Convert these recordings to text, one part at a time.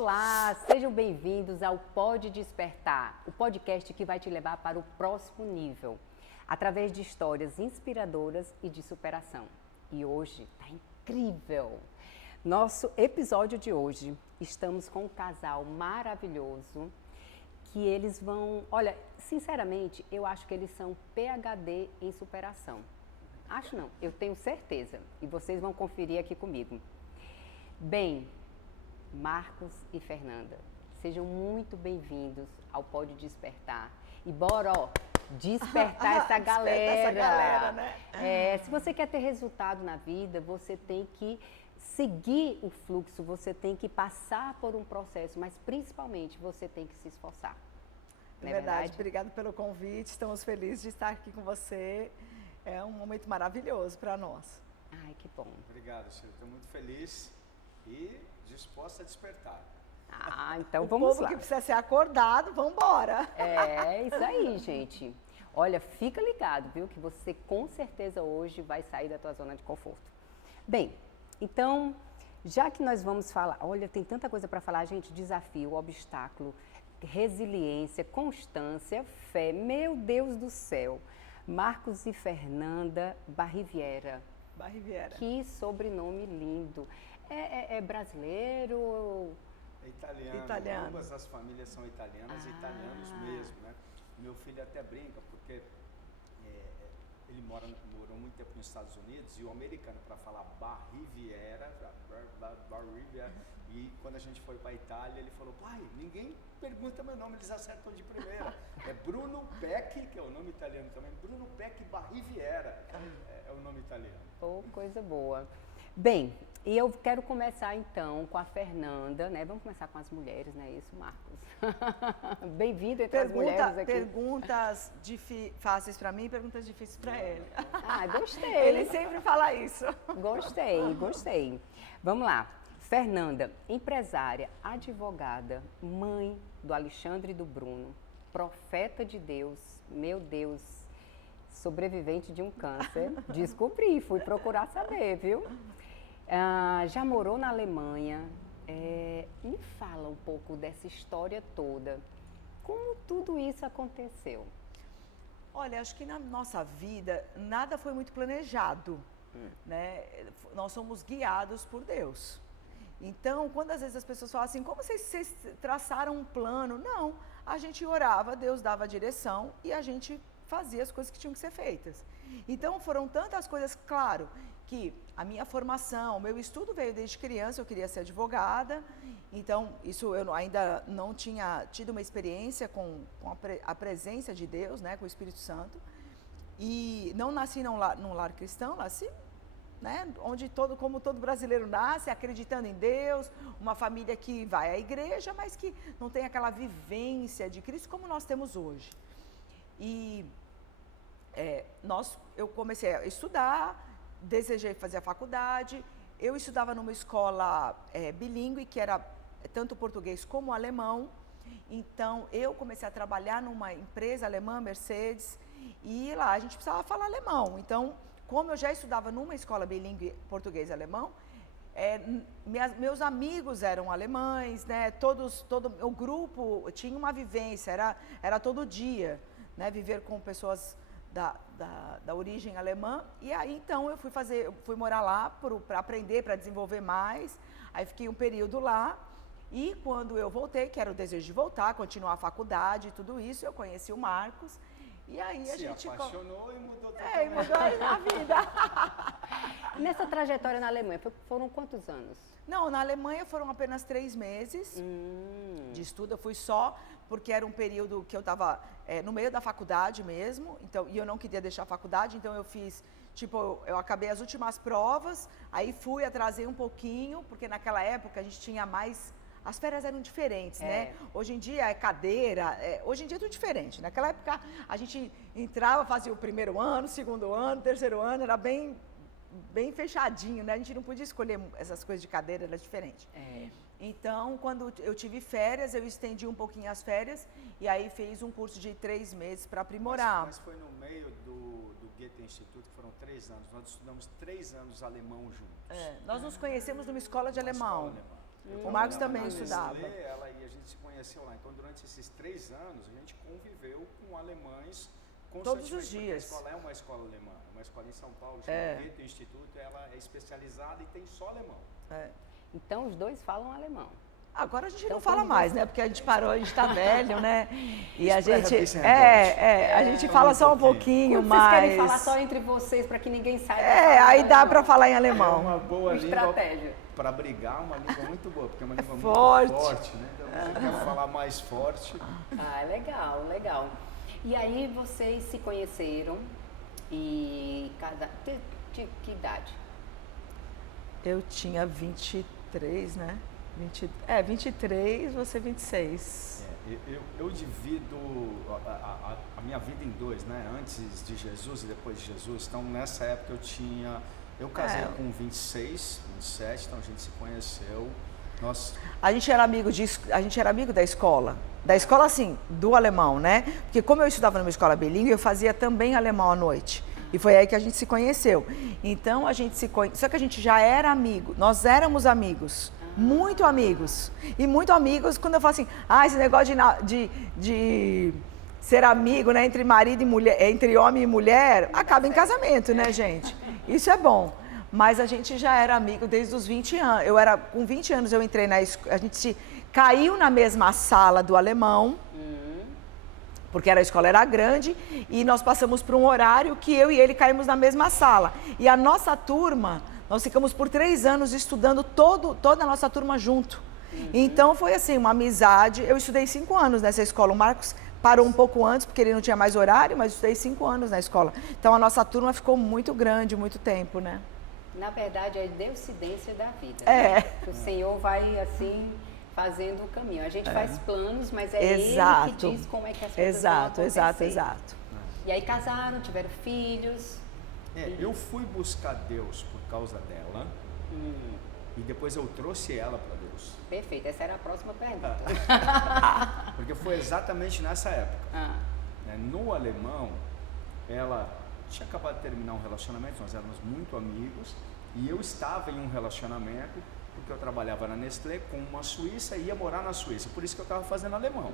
Olá, sejam bem-vindos ao Pode Despertar, o podcast que vai te levar para o próximo nível, através de histórias inspiradoras e de superação. E hoje tá incrível! Nosso episódio de hoje, estamos com um casal maravilhoso, que eles vão... Olha, sinceramente, eu acho que eles são PhD em superação. Acho não, eu tenho certeza. E vocês vão conferir aqui comigo. Bem, Marcos e Fernanda, sejam muito bem-vindos ao Pode Despertar. E bora, ó, despertar essa galera. Essa galera, né? Se você quer ter resultado na vida, você tem que seguir o fluxo, você tem que passar por um processo, mas principalmente você tem que se esforçar. Não é verdade? Obrigada pelo convite, estamos felizes de estar aqui com você. É um momento maravilhoso para nós. Ai, que bom. Obrigado, Silvia. Estou muito feliz e disposta a despertar. Ah, então O vamos povo lá. que precisa ser acordado, vamos embora. É isso aí, gente. Olha, fica ligado, viu? Que você com certeza hoje vai sair da tua zona de conforto. Bem, então, já que nós vamos falar... Olha, tem tanta coisa para falar, gente. Desafio, obstáculo, resiliência, constância, fé. Meu Deus do céu. Marcos e Fernanda Barriviera. Barriviera. Que sobrenome lindo. É brasileiro? É italiano. Italiano. Ambas as famílias são italianas e italianos mesmo, né? Meu filho até brinca porque ele morou muito tempo nos Estados Unidos e o americano, para falar Barriviera, e quando a gente foi para a Itália, ele falou: pai, ninguém pergunta meu nome, eles acertam de primeira. É Bruno Peck, que é o nome italiano também, Bruno Peck Barriviera é o nome italiano. Oh, coisa boa. Bem, e eu quero começar então com a Fernanda, né? Vamos começar com as mulheres, não é isso, Marcos? Bem-vindo entre as mulheres aqui. Perguntas fáceis para mim e perguntas difíceis para ele. Ah, gostei. Ele sempre fala isso. Gostei. Vamos lá. Fernanda, empresária, advogada, mãe do Alexandre e do Bruno, profeta de Deus, meu Deus, sobrevivente de um câncer. Descobri, fui procurar saber, viu? Já morou na Alemanha. Me fala um pouco dessa história toda. Como tudo isso aconteceu? Olha, acho que na nossa vida nada foi muito planejado, né? Nós somos guiados por Deus. Então, quando às vezes as pessoas falam assim, como vocês traçaram um plano? Não, a gente orava, Deus dava a direção e a gente fazia as coisas que tinham que ser feitas. Então, foram tantas coisas, claro, que a minha formação, o meu estudo veio desde criança, eu queria ser advogada, então isso eu ainda não tinha tido uma experiência com a presença de Deus, né, com o Espírito Santo, e não nasci num lar cristão, nasci, né, como todo brasileiro nasce, acreditando em Deus, uma família que vai à igreja, mas que não tem aquela vivência de Cristo como nós temos hoje. E eu comecei a estudar, desejei fazer a faculdade, eu estudava numa escola bilíngue, que era tanto português como alemão, então eu comecei a trabalhar numa empresa alemã, Mercedes, e lá a gente precisava falar alemão, então como eu já estudava numa escola bilíngue português e alemão, meus amigos eram alemães, né, todo o grupo tinha uma vivência, era todo dia, né, viver com pessoas da origem alemã, e aí então eu fui morar lá para aprender, para desenvolver mais, aí fiquei um período lá, e quando eu voltei, que era o desejo de voltar, continuar a faculdade e tudo isso, eu conheci o Marcos, e aí a gente... Se apaixonou e mudou tudo. E mudou a vida. Nessa trajetória na Alemanha, foram quantos anos? Não, na Alemanha foram apenas 3 meses de estudo. Eu fui só porque era um período que eu estava no meio da faculdade mesmo, então, e eu não queria deixar a faculdade, então eu fiz, eu acabei as últimas provas, aí atrasei um pouquinho, porque naquela época a gente tinha mais... As férias eram diferentes, né? Hoje em dia é cadeira, hoje em dia é tudo diferente. Naquela época a gente entrava, fazia o primeiro ano, segundo ano, terceiro ano, era bem fechadinho, né? A gente não podia escolher essas coisas de cadeira, era diferente. Então, quando eu tive férias, eu estendi um pouquinho as férias e aí fiz um curso de 3 meses para aprimorar. Mas foi no meio do Goethe Instituto, que foram 3 anos. Nós estudamos 3 anos alemão juntos. Nós nos conhecemos numa escola de alemão. O Marcos também na estudava. Nestlé, e a gente se conheceu lá. Então, durante esses 3 anos, a gente conviveu com alemães Todos os constantemente, porque dias. A escola é uma escola alemã, uma escola em São Paulo, chama Goethe Instituto, ela é especializada e tem só alemão. Então os dois falam alemão. Agora a gente Então, não fala quando mais, você- né? Porque a gente parou, a gente tá velho, né? E a Esprega gente. bem sem A gente fala só um pouquinho Quando vocês querem mais. falar só entre vocês para que ninguém saiba. Aí dá alemão. para falar em É alemão. uma boa língua Estratégia. para brigar, uma língua muito boa, porque é uma língua Forte. muito forte, né? Então, você quer falar mais forte. Ah, legal, legal. E aí vocês se conheceram e casaram. Que idade? Eu tinha 23, né? 23, você 26. Eu divido a minha vida em 2, né? Antes de Jesus e depois de Jesus. Então, nessa época eu casei com 26, 27, então a gente se conheceu. A gente era amigo da escola. Da escola, assim, do alemão, né? Porque como eu estudava numa escola bilíngue, eu fazia também alemão à noite. E foi aí que a gente se conheceu. Então, só que a gente já era amigo. Nós éramos amigos. Muito amigos. E muito amigos, quando eu falo assim, esse negócio de ser amigo, né? Entre marido e mulher, entre homem e mulher, acaba em casamento, né, gente? Isso é bom. Mas a gente já era amigo desde os 20 anos. Com 20 anos eu entrei na escola, a gente caiu na mesma sala do alemão, porque a escola era grande, e nós passamos por um horário que eu e ele caímos na mesma sala. E a nossa turma, nós ficamos por 3 anos estudando toda a nossa turma junto. Então foi assim, uma amizade. Eu estudei 5 anos nessa escola. O Marcos parou um pouco antes, porque ele não tinha mais horário, mas eu estudei 5 anos na escola. Então a nossa turma ficou muito grande, muito tempo, né? Na verdade, é a deuscidência da vida. É. Né? O Senhor vai, assim, fazendo o caminho. A gente faz planos, mas é Exato. Ele que diz como é que as coisas vão acontecer. Exato. E aí casaram, tiveram filhos. Eu fui buscar Deus por causa dela e depois eu trouxe ela para Deus. Perfeito, essa era a próxima pergunta. Porque foi exatamente nessa época. No alemão, ela tinha acabado de terminar um relacionamento, nós éramos muito amigos, e eu estava em um relacionamento, porque eu trabalhava na Nestlé com uma suíça e ia morar na Suíça, por isso que eu estava fazendo alemão.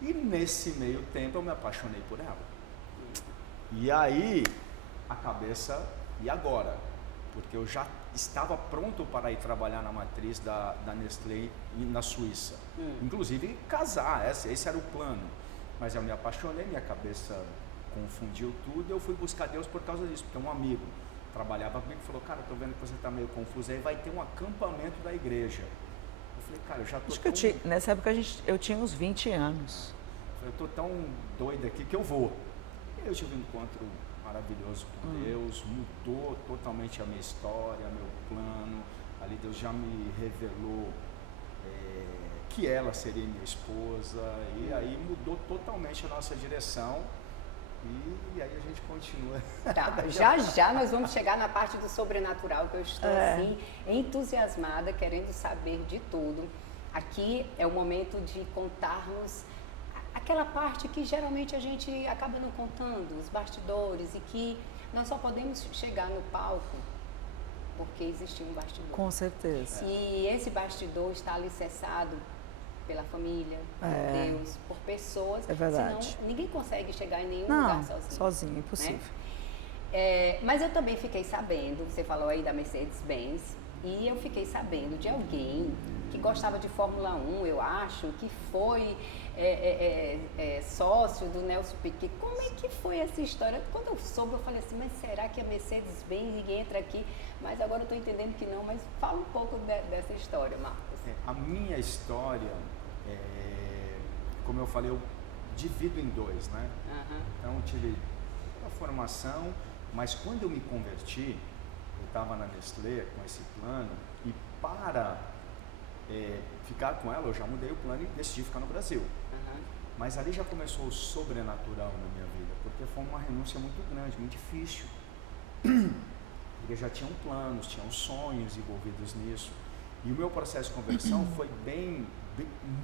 E nesse meio tempo eu me apaixonei por ela. E aí, a cabeça, e agora? Porque eu já estava pronto para ir trabalhar na matriz da Nestlé na Suíça. Inclusive casar, esse era o plano. Mas eu me apaixonei, minha cabeça confundiu tudo, eu fui buscar Deus por causa disso, porque um amigo trabalhava comigo e falou, cara, tô vendo que você tá meio confuso, aí vai ter um acampamento da igreja. Eu falei, cara, eu já tô Nessa época eu tinha uns 20 anos. Eu tô tão doido aqui que eu vou. E eu tive um encontro maravilhoso com Deus, mudou totalmente a minha história, meu plano. Ali Deus já me revelou que ela seria minha esposa, e aí mudou totalmente a nossa direção. E aí a gente continua. Tá, já nós vamos chegar na parte do sobrenatural, que eu estou assim entusiasmada, querendo saber de tudo. Aqui é o momento de contarmos aquela parte que geralmente a gente acaba não contando, os bastidores, e que nós só podemos chegar no palco porque existe um bastidor. Com certeza. E esse bastidor está alicerçado pela família, por Deus, por pessoas. É verdade. Senão ninguém consegue chegar em nenhum lugar sozinho, impossível. Né? Mas eu também fiquei sabendo, você falou aí da Mercedes-Benz, e eu fiquei sabendo de alguém que gostava de Fórmula 1, eu acho, que foi sócio do Nelson Piquet. Como é que foi essa história? Quando eu soube, eu falei assim, mas será que a Mercedes-Benz entra aqui? Mas agora eu estou entendendo que não, mas fala um pouco dessa história, Marcos. A minha história, como eu falei, eu divido em 2, né? Então eu tive a formação, mas quando eu me converti, eu estava na Nestlé com esse plano, e para ficar com ela, eu já mudei o plano e decidi ficar no Brasil. Mas ali já começou o sobrenatural na minha vida, porque foi uma renúncia muito grande, muito difícil. Porque já tinham planos, tinham sonhos envolvidos nisso. E o meu processo de conversão foi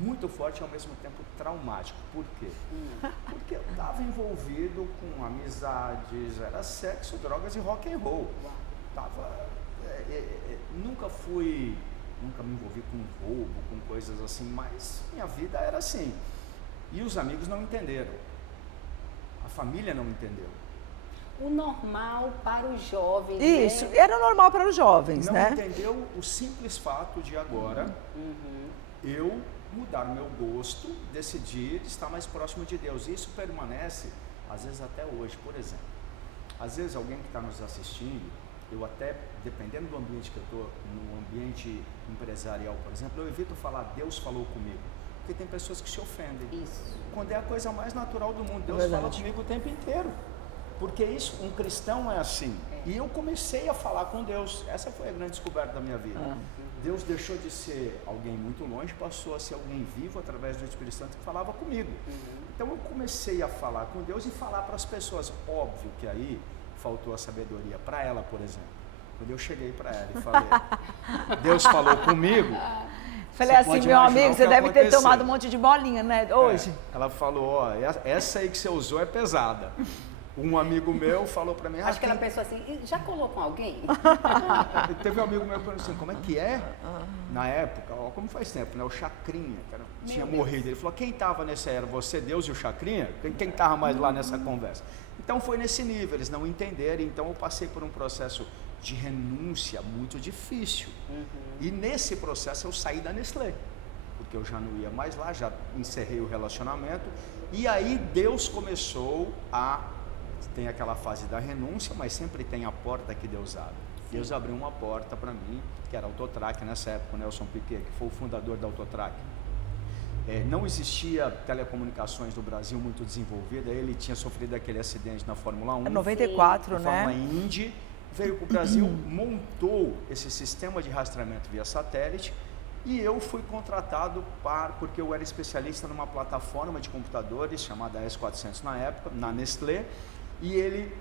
muito forte e ao mesmo tempo traumático. Por quê? Porque eu estava envolvido com amizades, era sexo, drogas e rock and roll. Nunca fui nunca me envolvi com roubo, com coisas assim, mas minha vida era assim. E os amigos não entenderam. A família não entendeu. O normal para os jovens. Isso, né? era normal para os jovens, Não né? entendeu o simples fato de agora eu mudar meu gosto, decidir estar mais próximo de Deus. Isso permanece, às vezes até hoje. Por exemplo, às vezes alguém que está nos assistindo, eu até, dependendo do ambiente que eu estou, no ambiente empresarial, por exemplo, eu evito falar Deus falou comigo, porque tem pessoas que se ofendem. Isso. Quando é a coisa mais natural do mundo, Deus fala comigo o tempo inteiro. Porque isso, um cristão é assim. E eu comecei a falar com Deus. Essa foi a grande descoberta da minha vida. Deus deixou de ser alguém muito longe, passou a ser alguém vivo através do Espírito Santo que falava comigo. Então eu comecei a falar com Deus e falar para as pessoas. Óbvio que aí faltou a sabedoria para ela, por exemplo. Quando eu cheguei para ela e falei, Deus falou comigo. Falei assim, meu amigo, você deve ter tomado um monte de bolinha, né, hoje. Ela falou, ó, essa aí que você usou é pesada. Um amigo meu falou pra mim... Acho que ela pensou assim, já colou com alguém? Teve um amigo meu que perguntou assim, como é que é? Na época, ó, como faz tempo, né? O Chacrinha, que tinha morrido. Ele falou, quem estava nessa era? Você, Deus e o Chacrinha? Quem estava mais lá nessa conversa? Então foi nesse nível, eles não entenderam. Então eu passei por um processo de renúncia muito difícil. E nesse processo eu saí da Nestlé. Porque eu já não ia mais lá, já encerrei o relacionamento. E aí Deus começou a... Tem aquela fase da renúncia, mas sempre tem a porta que Deus abre. Deus abriu uma porta para mim, que era a Autotrac nessa época, o Nelson Piquet, que foi o fundador da Autotrac. Não existia telecomunicações no Brasil muito desenvolvida, ele tinha sofrido aquele acidente na Fórmula 1. 94, né? Fórmula Indy, veio para o Brasil, montou esse sistema de rastreamento via satélite, e eu fui contratado porque eu era especialista numa plataforma de computadores chamada S400 na época, na Nestlé, e ele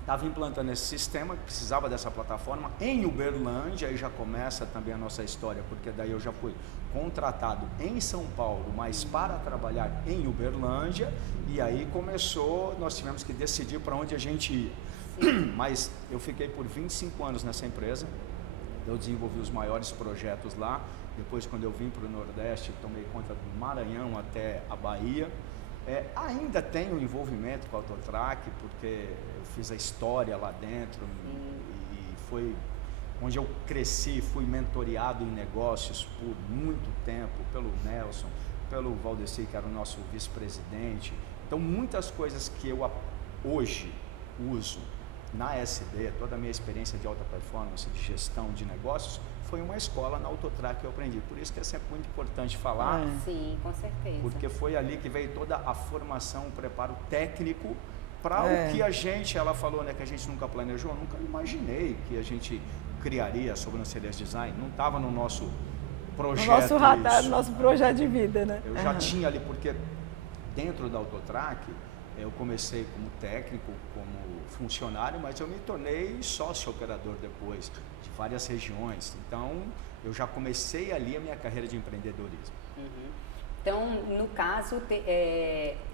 estava implantando esse sistema, precisava dessa plataforma em Uberlândia. Aí já começa também a nossa história, porque daí eu já fui contratado em São Paulo, mas para trabalhar em Uberlândia, e aí começou, nós tivemos que decidir para onde a gente ia. Mas eu fiquei por 25 anos nessa empresa, eu desenvolvi os maiores projetos lá. Depois, quando eu vim para o Nordeste, tomei conta do Maranhão até a Bahia. Ainda tenho envolvimento com a Autotrac, porque eu fiz a história lá dentro e foi onde eu cresci, fui mentoreado em negócios por muito tempo, pelo Nelson, pelo Valdeci, que era o nosso vice-presidente. Então, muitas coisas que eu hoje uso na SD, toda a minha experiência de alta performance, de gestão de negócios, foi uma escola na Autotrac que eu aprendi. Por isso que é sempre muito importante falar. Sim, com certeza. Porque foi ali que veio toda a formação, o preparo técnico para o que a gente, ela falou, né, que a gente nunca planejou, nunca imaginei que a gente criaria a sobrancelha design, não estava no nosso projeto. No nosso radar, no nosso projeto de vida, né? Eu já tinha ali, porque dentro da Autotrac, eu comecei como técnico, como funcionário, mas eu me tornei sócio operador depois, de várias regiões. Então, eu já comecei ali a minha carreira de empreendedorismo. Então, no caso,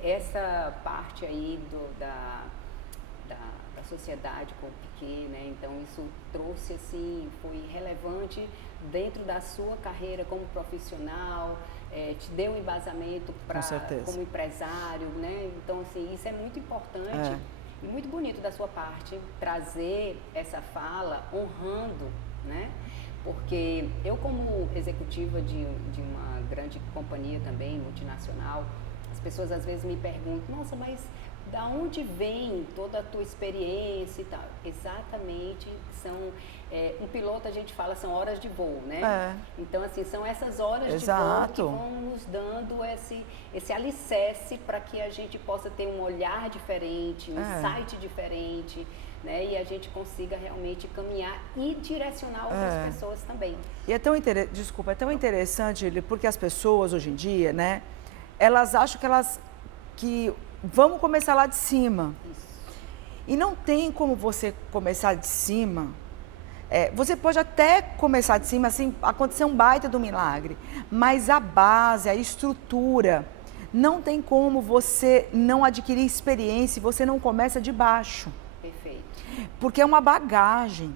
essa parte aí da sociedade com o Piquet, né? Então, isso trouxe, assim, foi relevante dentro da sua carreira como profissional, te deu um embasamento como empresário, né? Então, assim, isso é muito importante e muito bonito da sua parte, trazer essa fala honrando, né? Porque eu, como executiva de uma grande companhia também, multinacional, as pessoas às vezes me perguntam, nossa, mas da onde vem toda a tua experiência e tal? Exatamente, são, um piloto a gente fala, são horas de voo, né? Então, assim, são essas horas de voo que vão nos dando esse alicerce para que a gente possa ter um olhar diferente, um insight diferente, né? E a gente consiga realmente caminhar e direcionar outras pessoas também. E é tão interessante, porque as pessoas hoje em dia, né, elas acham que vamos começar lá de cima. Isso. E não tem como você começar de cima. Você pode até começar de cima, assim, acontecer um baita do milagre, mas a base, a estrutura, não tem como você não adquirir experiência, você não começa de baixo. Perfeito. Porque é uma bagagem.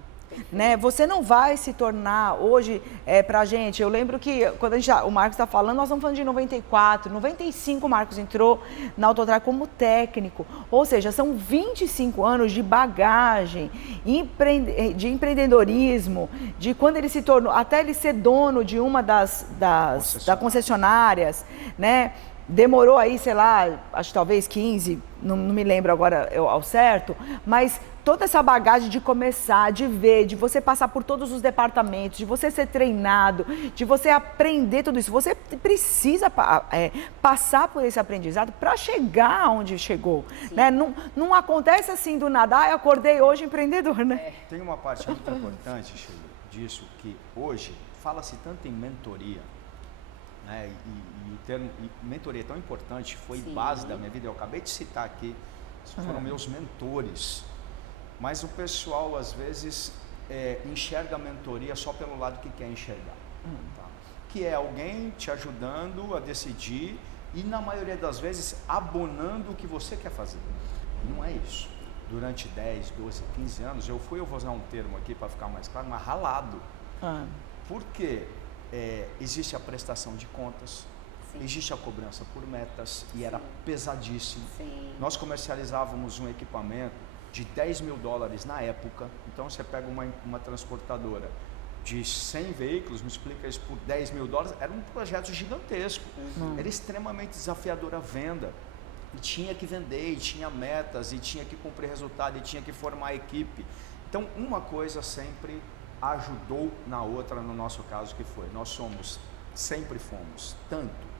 né? Você não vai se tornar hoje, pra gente, eu lembro que quando o Marcos está falando, nós estamos falando de 94, 95 o Marcos entrou na Autotrac como técnico, ou seja, são 25 anos de bagagem, de empreendedorismo, de quando ele se tornou, até ele ser dono de uma das concessionárias, né? Demorou aí, sei lá, acho que talvez 15, não me lembro agora ao certo, mas toda essa bagagem de começar, de ver, de você passar por todos os departamentos, de você ser treinado, de você aprender tudo isso. Você precisa passar por esse aprendizado para chegar onde chegou. Né? Não acontece assim do nada, eu acordei hoje empreendedor, né? Tem uma parte muito importante, Sheila, disso, que hoje fala-se tanto em mentoria, né? E o termo mentoria é tão importante, foi base da minha vida. Eu acabei de citar aqui, foram meus mentores. Mas o pessoal, às vezes, enxerga a mentoria só pelo lado que quer enxergar. Tá? Que é alguém te ajudando a decidir e, na maioria das vezes, abonando o que você quer fazer. Não é isso. Durante 10, 12, 15 anos, eu vou usar um termo aqui para ficar mais claro, mas ralado. Por quê? Existe a prestação de contas, existe a cobrança por metas e era pesadíssimo. Nós comercializávamos um equipamento de $10 mil na época. Então você pega uma transportadora de 100 veículos, multiplica isso por $10 mil, era um projeto gigantesco. Era extremamente desafiadora a venda. E tinha que vender, e tinha metas, e tinha que cumprir resultado, e tinha que formar a equipe. Então uma coisa sempre ajudou na outra, no nosso caso, que foi, nós sempre fomos tanto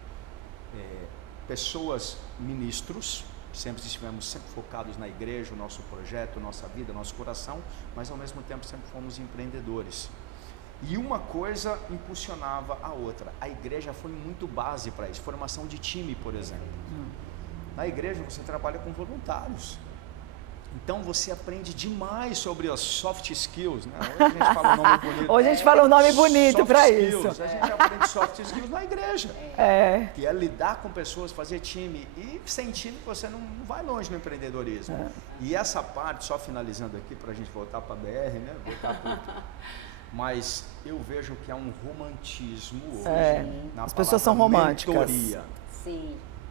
pessoas ministros, sempre estivemos focados na igreja, o nosso projeto, nossa vida, nosso coração, mas ao mesmo tempo sempre fomos empreendedores. E uma coisa impulsionava a outra. A igreja foi muito base para isso, formação de time, por exemplo. Na igreja você trabalha com voluntários. Então você aprende demais sobre as soft skills, né? Hoje a gente fala um nome bonito. Hoje a gente fala um nome bonito para isso. A gente aprende soft skills na igreja. Que é lidar com pessoas, fazer time. E sem time você não vai longe no empreendedorismo. E essa parte, só finalizando aqui para a gente voltar para a BR, né? Mas eu vejo que há um romantismo hoje na as pessoas são românticas. Mentoria.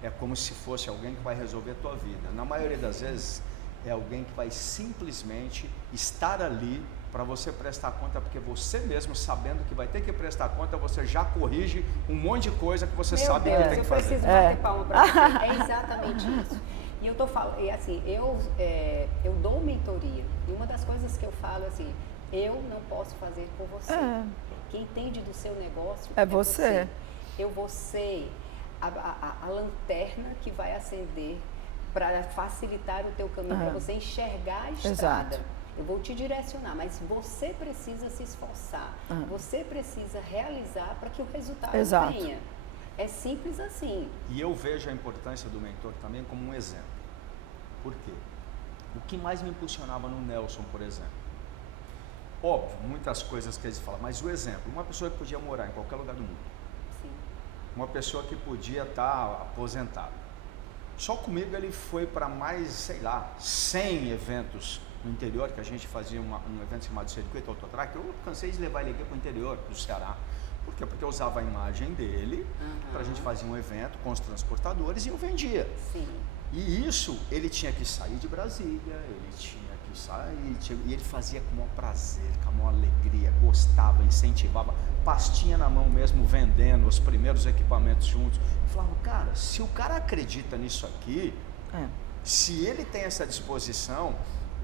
É como se fosse alguém que vai resolver a tua vida. Na maioria das vezes é alguém que vai simplesmente estar ali para você prestar conta, porque você mesmo, sabendo que vai ter que prestar conta, você já corrige um monte de coisa que você sabe que tem que fazer. Eu preciso bater palma para você. É exatamente isso. E eu tô falando, e assim, eu dou mentoria. E uma das coisas que eu falo assim, eu não posso fazer por você. Quem entende do seu negócio é você. Eu vou ser a lanterna que vai acender para facilitar o teu caminho, para você enxergar a estrada. Eu vou te direcionar, mas você precisa se esforçar, você precisa realizar para que o resultado venha. É simples assim. E eu vejo a importância do mentor também como um exemplo. Por quê? O que mais me impulsionava no Nelson, por exemplo? Óbvio, muitas coisas que eles falam, mas o exemplo, uma pessoa que podia morar em qualquer lugar do mundo. Uma pessoa que podia estar aposentada. Só comigo ele foi para mais, sei lá, 100 eventos no interior, que a gente fazia um evento chamado Circuito Autotrac. Eu cansei de levar ele aqui para o interior do Ceará. Por quê? Porque eu usava a imagem dele para a gente fazer um evento com os transportadores e eu vendia. E isso, ele tinha que sair de Brasília, ele tinha que sair, e ele fazia com o maior prazer, com a maior alegria, gostava, incentivava, pastinha na mão mesmo, vendendo os primeiros equipamentos juntos. Eu falava, cara, se o cara acredita nisso aqui, se ele tem essa disposição,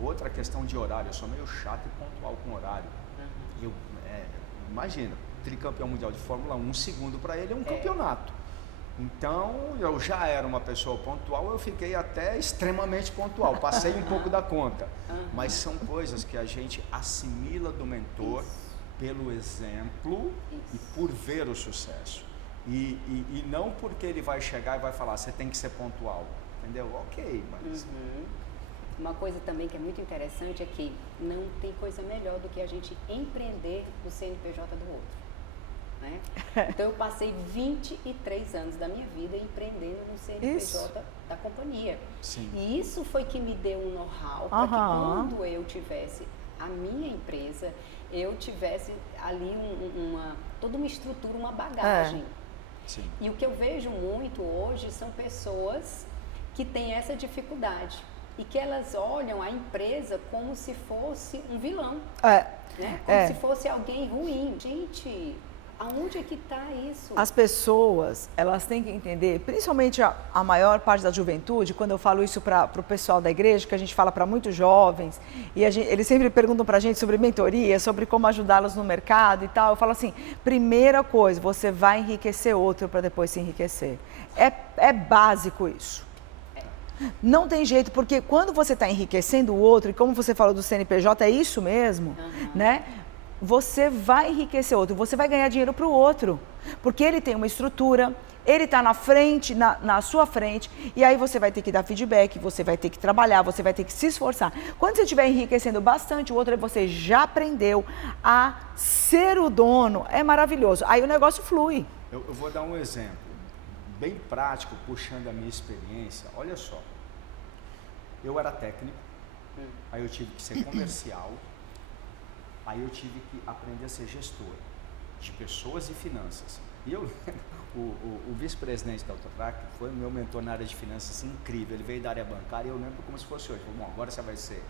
outra questão de horário, eu sou meio chato e pontual com horário. Imagina, tricampeão mundial de Fórmula 1, um segundo para ele é um campeonato. Então, eu já era uma pessoa pontual, eu fiquei até extremamente pontual, passei um pouco da conta. Mas são coisas que a gente assimila do mentor pelo exemplo e por ver o sucesso. E não porque ele vai chegar e vai falar, você tem que ser pontual, entendeu? Ok, mas... Uma coisa também que é muito interessante é que não tem coisa melhor do que a gente empreender no CNPJ do outro. Né? Então eu passei 23 anos da minha vida empreendendo no CNPJ da companhia. E isso foi que me deu um know-how para que quando eu tivesse a minha empresa, eu tivesse ali toda uma estrutura, uma bagagem. Sim. E o que eu vejo muito hoje são pessoas que têm essa dificuldade e que elas olham a empresa como se fosse um vilão, né? Como se fosse alguém ruim. Gente, aonde é que está isso? As pessoas, elas têm que entender, principalmente a maior parte da juventude, quando eu falo isso para o pessoal da igreja, que a gente fala para muitos jovens, e eles sempre perguntam para a gente sobre mentoria, sobre como ajudá-los no mercado e tal. Eu falo assim, primeira coisa, você vai enriquecer outro para depois se enriquecer. É básico isso. Não tem jeito, porque quando você está enriquecendo o outro, e como você falou do CNPJ, é isso mesmo, né? Você vai enriquecer o outro, você vai ganhar dinheiro para o outro, porque ele tem uma estrutura, ele está na frente, na sua frente, e aí você vai ter que dar feedback, você vai ter que trabalhar, você vai ter que se esforçar. Quando você estiver enriquecendo bastante o outro, aí você já aprendeu a ser o dono, é maravilhoso, aí o negócio flui. Eu vou dar um exemplo bem prático, puxando a minha experiência. Olha só, eu era técnico, aí eu tive que ser comercial, aí eu tive que aprender a ser gestor de pessoas e finanças. E eu, o vice-presidente da Autotrac foi meu mentor na área de finanças, incrível. Ele veio da área bancária e eu lembro como se fosse hoje. Bom, agora você vai ser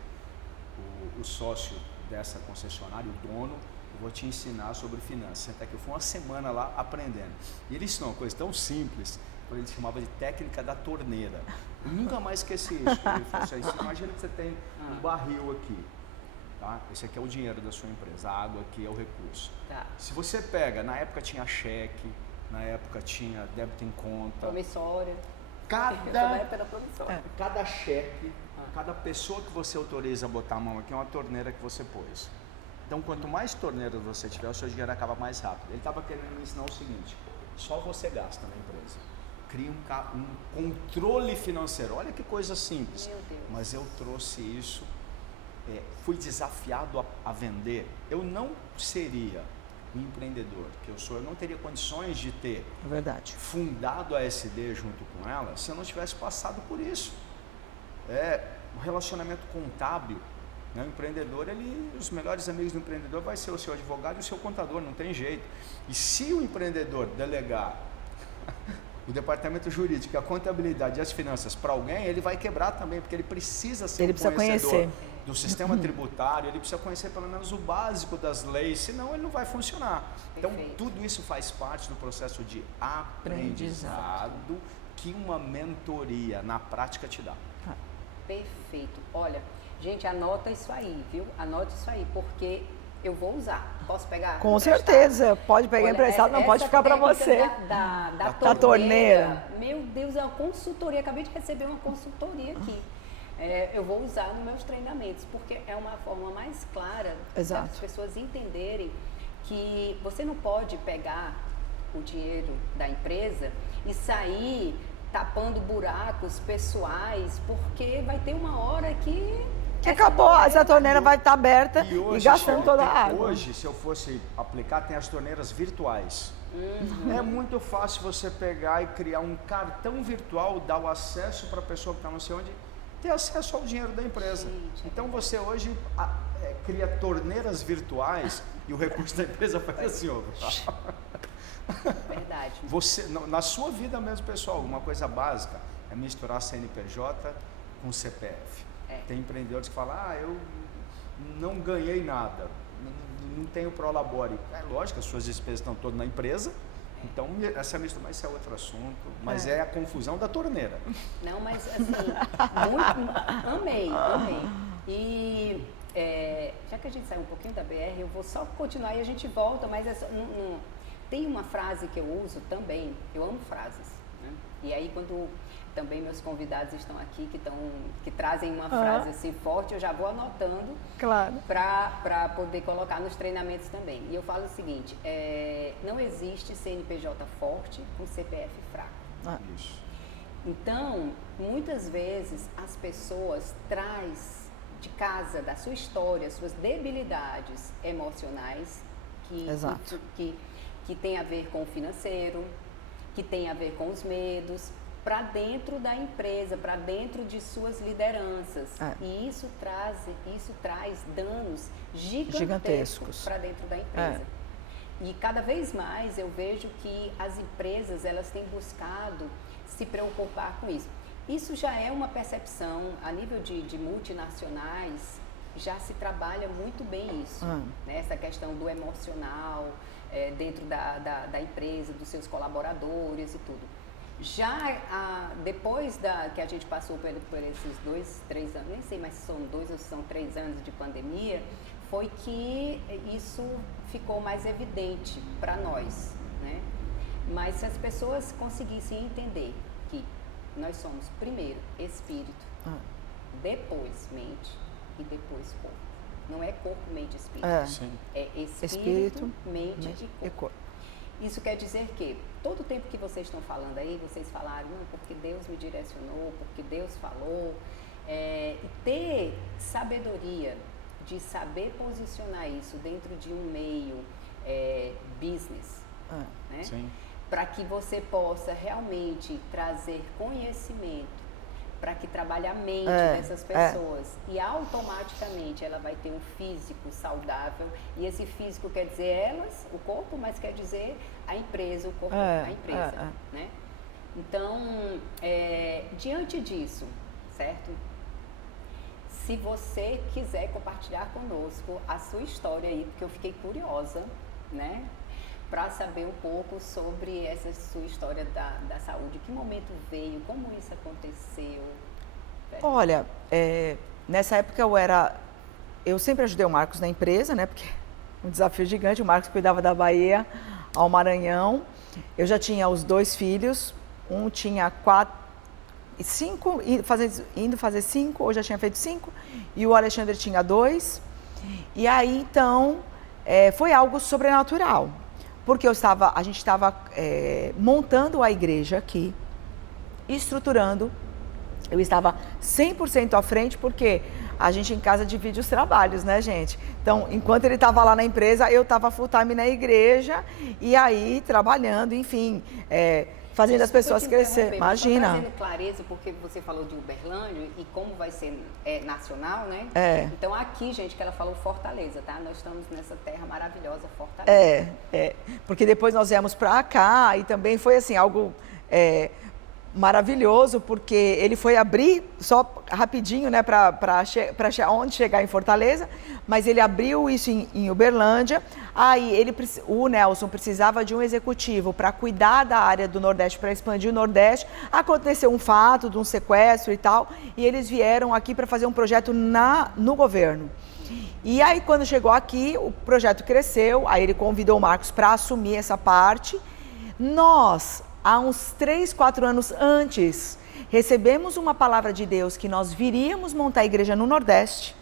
o sócio dessa concessionária, o dono. Eu vou te ensinar sobre finanças. Senta aqui, eu fui uma semana lá aprendendo. E ele ensinou uma coisa tão simples, ele chamava de técnica da torneira. Eu nunca mais esqueci isso. Ele falou assim, imagina que você tem um barril aqui. Tá? Esse aqui é o dinheiro da sua empresa, a água aqui é o recurso. Tá. Se você pega, na época tinha cheque, na época tinha débito em conta. Promissória. Cada cheque, cada pessoa que você autoriza a botar a mão aqui é uma torneira que você pôs. Então, quanto mais torneiras você tiver, o seu dinheiro acaba mais rápido. Ele estava querendo me ensinar o seguinte, só você gasta na empresa. Cria um controle financeiro. Olha que coisa simples. Meu Deus. Mas eu trouxe isso, fui desafiado a vender. Eu não seria o empreendedor que eu sou, eu não teria condições de ter fundado a SD junto com ela se eu não tivesse passado por isso. O relacionamento contábil. O empreendedor, os melhores amigos do empreendedor vai ser o seu advogado e o seu contador, não tem jeito. E se o empreendedor delegar o departamento jurídico, a contabilidade e as finanças para alguém, ele vai quebrar também, porque ele precisa ser conhecedor do sistema tributário, ele precisa conhecer pelo menos o básico das leis, senão ele não vai funcionar. Então, tudo isso faz parte do processo de aprendizado que uma mentoria na prática te dá. Perfeito. Olha, gente, anota isso aí, viu? Anota isso aí, porque eu vou usar. Posso pegar? Com certeza. Pode pegar emprestado, não pode ficar para você. Da torneira. Meu Deus, é uma consultoria. Acabei de receber uma consultoria aqui. Eu vou usar nos meus treinamentos, porque é uma forma mais clara das pessoas entenderem que você não pode pegar o dinheiro da empresa e sair tapando buracos pessoais, porque vai ter uma hora que acabou, essa torneira vai estar aberta e gastando toda a água. Hoje, se eu fosse aplicar, tem as torneiras virtuais. É muito fácil você pegar e criar um cartão virtual, dar o acesso para a pessoa que está não sei onde, ter acesso ao dinheiro da empresa. Então você hoje cria torneiras virtuais e o recurso da empresa faz assim, ó. Verdade. Você, na sua vida mesmo, pessoal, uma coisa básica é misturar CNPJ com CPF. Tem empreendedores que falam, eu não ganhei nada, não tenho prolabore. É lógico, as suas despesas estão todas na empresa, então essa mistura, mas esse é outro assunto, mas é a confusão da torneira. Não, mas assim, amei. E já que a gente saiu um pouquinho da BR, eu vou só continuar e a gente volta, mas tem uma frase que eu uso também, eu amo frases, né? E aí quando também meus convidados estão aqui, que trazem uma frase assim forte, eu já vou anotando para poder colocar nos treinamentos também. E eu falo o seguinte, não existe CNPJ forte com CPF fraco. Isso. Então, muitas vezes as pessoas trazem de casa, da sua história, suas debilidades emocionais que tem a ver com o financeiro, que tem a ver com os medos, para dentro da empresa, para dentro de suas lideranças. E isso traz danos gigantescos para dentro da empresa. E cada vez mais eu vejo que as empresas, elas têm buscado se preocupar com isso. Isso já é uma percepção, a nível de multinacionais, já se trabalha muito bem isso, né? Essa questão do emocional dentro da empresa, dos seus colaboradores e tudo. Já depois que a gente passou por esses 2, 3 anos, nem sei mais se são 2 ou se são 3 anos de pandemia, foi que isso ficou mais evidente para nós, né? Mas se as pessoas conseguissem entender que nós somos primeiro espírito, depois mente e depois corpo. Não é corpo, mente e espírito. É espírito, mente e corpo. Isso quer dizer que todo o tempo que vocês estão falando aí, vocês falaram, não, porque Deus me direcionou, porque Deus falou, e ter sabedoria de saber posicionar isso dentro de um meio business, né? Para que você possa realmente trazer conhecimento, para que trabalhe a mente dessas pessoas e automaticamente ela vai ter um físico saudável, e esse físico quer dizer elas, o corpo, mas quer dizer a empresa, o corpo, a empresa, né? Então, diante disso, certo? Se você quiser compartilhar conosco a sua história aí, porque eu fiquei curiosa, né? Para saber um pouco sobre essa sua história da saúde. Que momento veio? Como isso aconteceu? Olha, nessa época eu sempre ajudei o Marcos na empresa, né? Porque um desafio gigante, o Marcos cuidava da Bahia ao Maranhão. Eu já tinha os 2 filhos, um tinha 5, indo fazer 5, ou já tinha feito 5, e o Alexandre tinha 2. E aí, então, foi algo sobrenatural. Porque a gente estava montando a igreja aqui, estruturando. Eu estava 100% à frente, porque a gente em casa divide os trabalhos, né, gente? Então, enquanto ele estava lá na empresa, eu estava full time na igreja, e aí trabalhando, enfim, fazendo as pessoas crescer. Imagina. Trazendo clareza, porque você falou de Uberlândia e como vai ser nacional, né? Então aqui, gente, que ela falou Fortaleza, tá? Nós estamos nessa terra maravilhosa, Fortaleza. Porque depois nós viemos para cá e também foi assim, algo maravilhoso, porque ele foi abrir só rapidinho, né, para onde chegar em Fortaleza, mas ele abriu isso em Uberlândia. Aí o Nelson precisava de um executivo para cuidar da área do Nordeste, para expandir o Nordeste. Aconteceu um fato de um sequestro e tal, e eles vieram aqui para fazer um projeto no governo. E aí, quando chegou aqui, o projeto cresceu, aí ele convidou o Marcos para assumir essa parte. Nós, há uns 3, 4 anos antes, recebemos uma palavra de Deus que nós viríamos montar a igreja no Nordeste.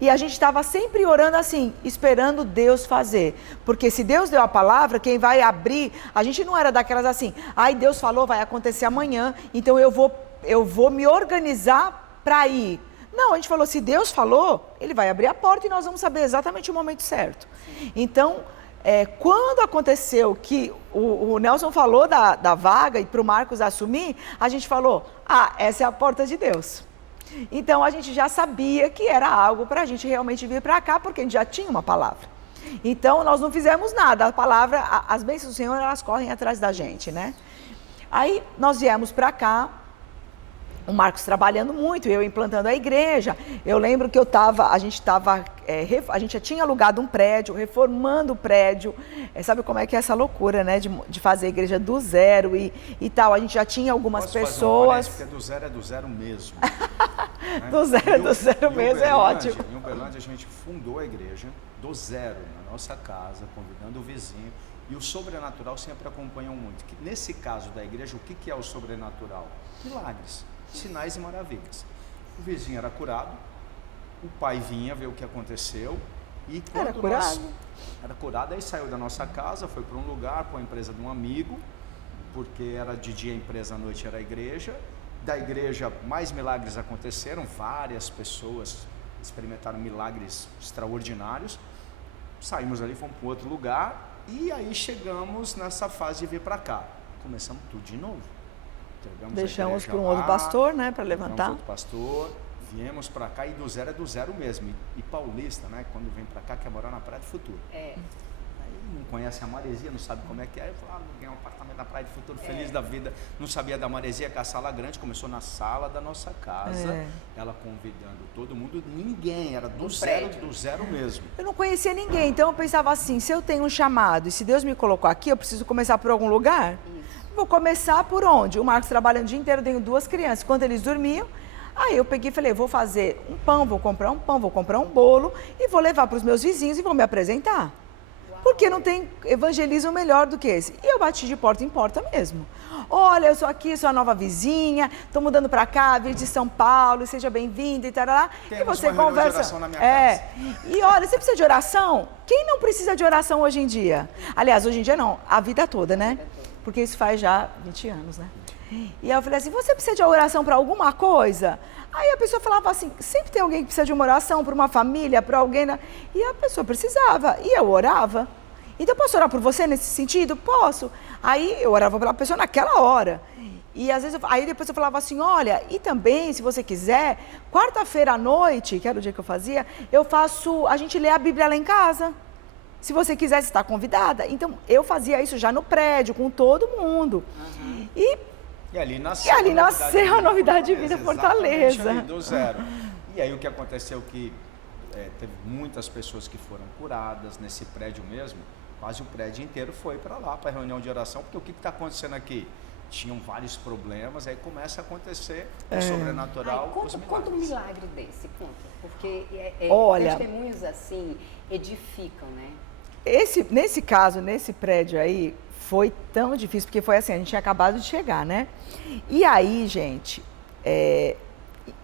E a gente estava sempre orando assim, esperando Deus fazer. Porque se Deus deu a palavra, quem vai abrir... A gente não era daquelas assim, Deus falou, vai acontecer amanhã, então eu vou me organizar para ir. Não, a gente falou, se Deus falou, Ele vai abrir a porta e nós vamos saber exatamente o momento certo. Então, quando aconteceu que o Nelson falou da vaga e para o Marcos assumir, a gente falou, essa é a porta de Deus. Então, a gente já sabia que era algo para a gente realmente vir para cá, porque a gente já tinha uma palavra. Então, nós não fizemos nada. A palavra, as bênçãos do Senhor, elas correm atrás da gente, né? Aí, nós viemos para cá, o Marcos trabalhando muito, eu implantando a igreja. Eu lembro que a gente já tinha alugado um prédio, reformando o prédio. Sabe como é que é essa loucura, né? De fazer a igreja do zero e tal. A gente já tinha algumas pessoas. Porque do zero é do zero mesmo. Né? Do zero mesmo é ótimo. Em Uberlândia, a gente fundou a igreja do zero, na nossa casa, convidando o vizinho. E o sobrenatural sempre acompanham muito. Nesse caso da igreja, o que é o sobrenatural? Milagres. Sinais e maravilhas. O vizinho era curado, o pai vinha ver o que aconteceu e quando era curado, aí saiu da nossa casa, foi para um lugar, para a empresa de um amigo, porque era de dia a empresa, à noite era a igreja. Da igreja mais milagres aconteceram, várias pessoas experimentaram milagres extraordinários. Saímos ali, fomos para outro lugar e aí chegamos nessa fase de vir para cá. Começamos tudo de novo. Deixamos para um outro pastor, né, para levantar. Outro pastor, viemos para cá e do zero é do zero mesmo. E paulista, né, quando vem para cá, quer morar na Praia do Futuro. Aí não conhece a Maresia, não sabe como é que é. Eu falei, ganhei um apartamento na Praia do Futuro, feliz da vida. Não sabia da Maresia, que a sala grande começou na sala da nossa casa. Ela convidando todo mundo, ninguém, era do zero mesmo. Eu não conhecia ninguém, então eu pensava assim, se eu tenho um chamado e se Deus me colocou aqui, eu preciso começar por algum lugar? Vou começar por onde? O Marcos trabalha o dia inteiro, tenho 2 crianças. Quando eles dormiam, aí eu peguei e falei, vou fazer um pão, vou comprar um bolo e vou levar para os meus vizinhos e vou me apresentar. Porque não tem evangelismo melhor do que esse. E eu bati de porta em porta mesmo. Olha, eu sou aqui, sou a nova vizinha, estou mudando para cá, vim de São Paulo, seja bem-vinda e tal. E você conversa. De oração na minha casa. E olha, você precisa de oração? Quem não precisa de oração hoje em dia? Aliás, hoje em dia não, a vida toda, né? Porque isso faz já 20 anos, né? E aí eu falei assim, você precisa de oração para alguma coisa? Aí a pessoa falava assim, sempre tem alguém que precisa de uma oração para uma família, para alguém. E a pessoa precisava, e eu orava. Então, posso orar por você nesse sentido? Posso. Aí eu orava pela pessoa naquela hora. E às vezes, aí depois eu falava assim, olha, e também, se você quiser, quarta-feira à noite, que era o dia que eu fazia, a gente lê a Bíblia lá em casa. Se você quiser, você está convidada. Então, eu fazia isso já no prédio, com todo mundo. E ali nasceu a Novidade de Vida Fortaleza. Ali do zero. E aí o que aconteceu que teve muitas pessoas que foram curadas nesse prédio mesmo. Quase o prédio inteiro foi para lá, para a reunião de oração. Porque o que está acontecendo aqui? Tinham vários problemas, aí começa a acontecer o sobrenatural. Conta um milagre desse, conta. Porque testemunhos assim edificam, né? Nesse caso, nesse prédio aí, foi tão difícil, porque foi assim, a gente tinha acabado de chegar, né? E aí, gente,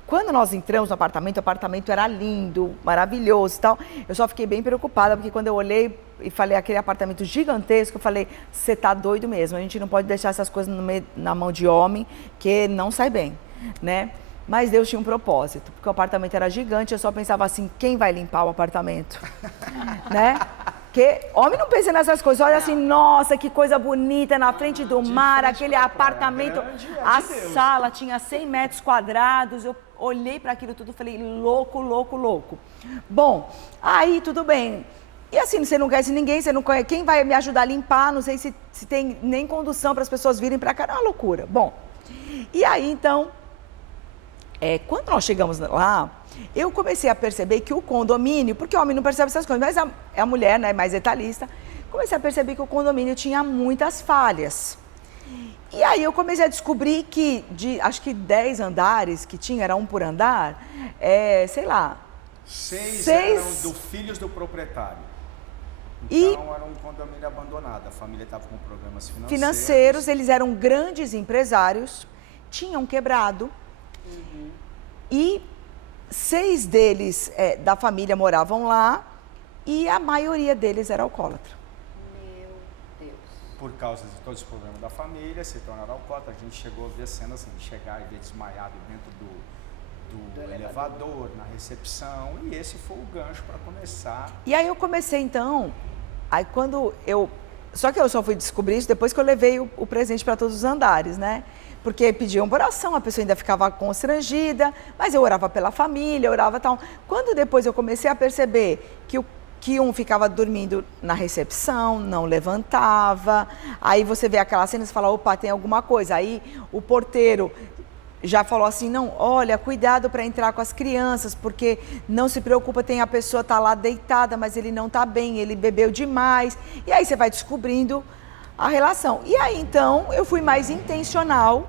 quando nós entramos no apartamento, o apartamento era lindo, maravilhoso e tal. Eu só fiquei bem preocupada, porque quando eu olhei e falei aquele apartamento gigantesco, eu falei, você tá doido mesmo, a gente não pode deixar essas coisas na mão de homem, que não sai bem, né? Mas Deus tinha um propósito, porque o apartamento era gigante, eu só pensava assim, quem vai limpar o apartamento? Né? Porque homem não pensa nessas coisas, olha assim, nossa, que coisa bonita, na frente do mar, aquele apartamento, a sala tinha 100 metros quadrados, eu olhei para aquilo tudo e falei, louco, louco, louco. Bom, aí tudo bem. E assim, você não conhece ninguém, você não conhece, quem vai me ajudar a limpar, não sei se tem nem condução para as pessoas virem para cá, é uma loucura. Bom, e aí então, quando nós chegamos lá, eu comecei a perceber que o condomínio, porque o homem não percebe essas coisas, mas a mulher, né, mais detalhista, comecei a perceber que o condomínio tinha muitas falhas. E aí eu comecei a descobrir que, acho que 10 andares que tinha, era um por andar, sei lá. 6 eram filhos do proprietário. Então era um condomínio abandonado, a família estava com problemas financeiros. Eles eram grandes empresários, tinham quebrado. E 6 deles da família moravam lá e a maioria deles era alcoólatra. Meu Deus. Por causa de todos os problemas da família, se tornaram alcoólatras. A gente chegou a ver cenas assim, de chegar e ver desmaiado dentro do elevador, na recepção. E esse foi o gancho para começar. E aí eu comecei então, só que eu só fui descobrir isso depois que eu levei o presente para todos os andares, né? Porque pediam oração, a pessoa ainda ficava constrangida, mas eu orava pela família, orava tal. Quando depois eu comecei a perceber que um ficava dormindo na recepção, não levantava, aí você vê aquela cena e fala, opa, tem alguma coisa. Aí o porteiro já falou assim, não, olha, cuidado para entrar com as crianças, porque não se preocupa, a pessoa tá lá deitada, mas ele não tá bem, ele bebeu demais. E aí você vai descobrindo a relação. E aí, então, eu fui mais intencional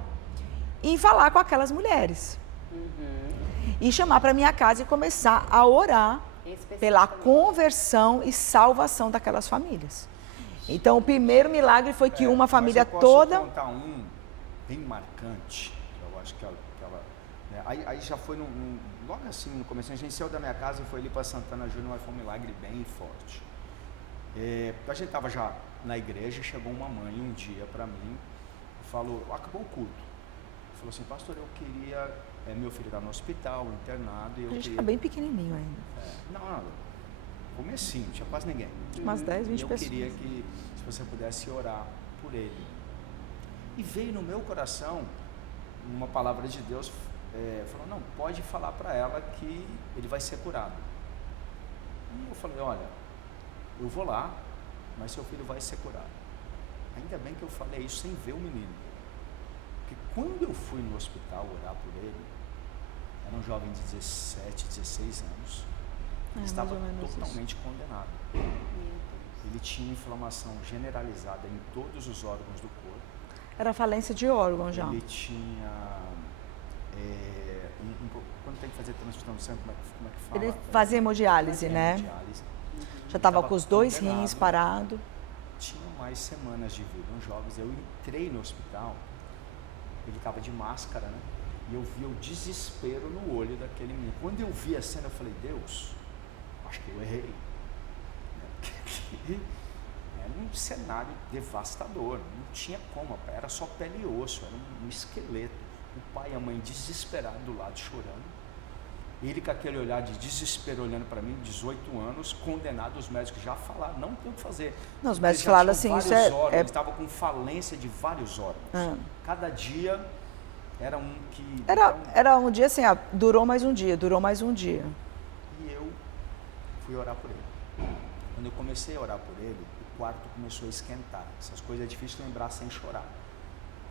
em falar com aquelas mulheres. E chamar para minha casa e começar a orar pela conversão e salvação daquelas famílias. Então, o primeiro milagre foi que uma família toda... Eu posso contar um bem marcante, que eu acho que ela né? Aí já foi logo assim, no começo, a gente saiu da minha casa e foi ali para Santana Júnior, mas foi um milagre bem forte. A gente estava já na igreja, chegou uma mãe um dia para mim e falou, acabou o culto. Falou assim, pastor, eu queria, meu filho está no hospital, internado. E eu a gente está bem pequenininho ainda. Não, comecinho, não tinha quase ninguém. Umas 10, 20 pessoas. Eu queria que, se você pudesse orar por ele. E veio no meu coração uma palavra de Deus, falou, não, pode falar para ela que ele vai ser curado. E eu falei, olha, eu vou lá, mas seu filho vai ser curado. Ainda bem que eu falei isso sem ver o menino. Porque quando eu fui no hospital orar por ele, era um jovem de 17, 16 anos, estava totalmente condenado. Ele tinha inflamação generalizada em todos os órgãos do corpo. Era falência de órgão já. Ele tinha... quando tem que fazer transfusão de sangue, como é que fala? Ele fazia hemodiálise, né? Hemodiálise. Já estava com os 2 rins parados. Tinha mais semanas de vida, uns jovens. Eu entrei no hospital, ele estava de máscara, né? E eu vi o desespero no olho daquele menino. Quando eu vi a cena, eu falei, Deus, acho que eu errei. Era um cenário devastador, não tinha como, era só pele e osso, era um esqueleto. O pai e a mãe desesperados do lado, chorando. Ele com aquele olhar de desespero olhando para mim, 18 anos, condenado. Os médicos já falaram, não tem o que fazer. Não, os médicos falaram assim, isso Ele estava com falência de vários órgãos. Cada dia era um que... Era um dia assim, durou mais um dia. E eu fui orar por ele. Quando eu comecei a orar por ele, o quarto começou a esquentar. Essas coisas é difícil lembrar sem chorar.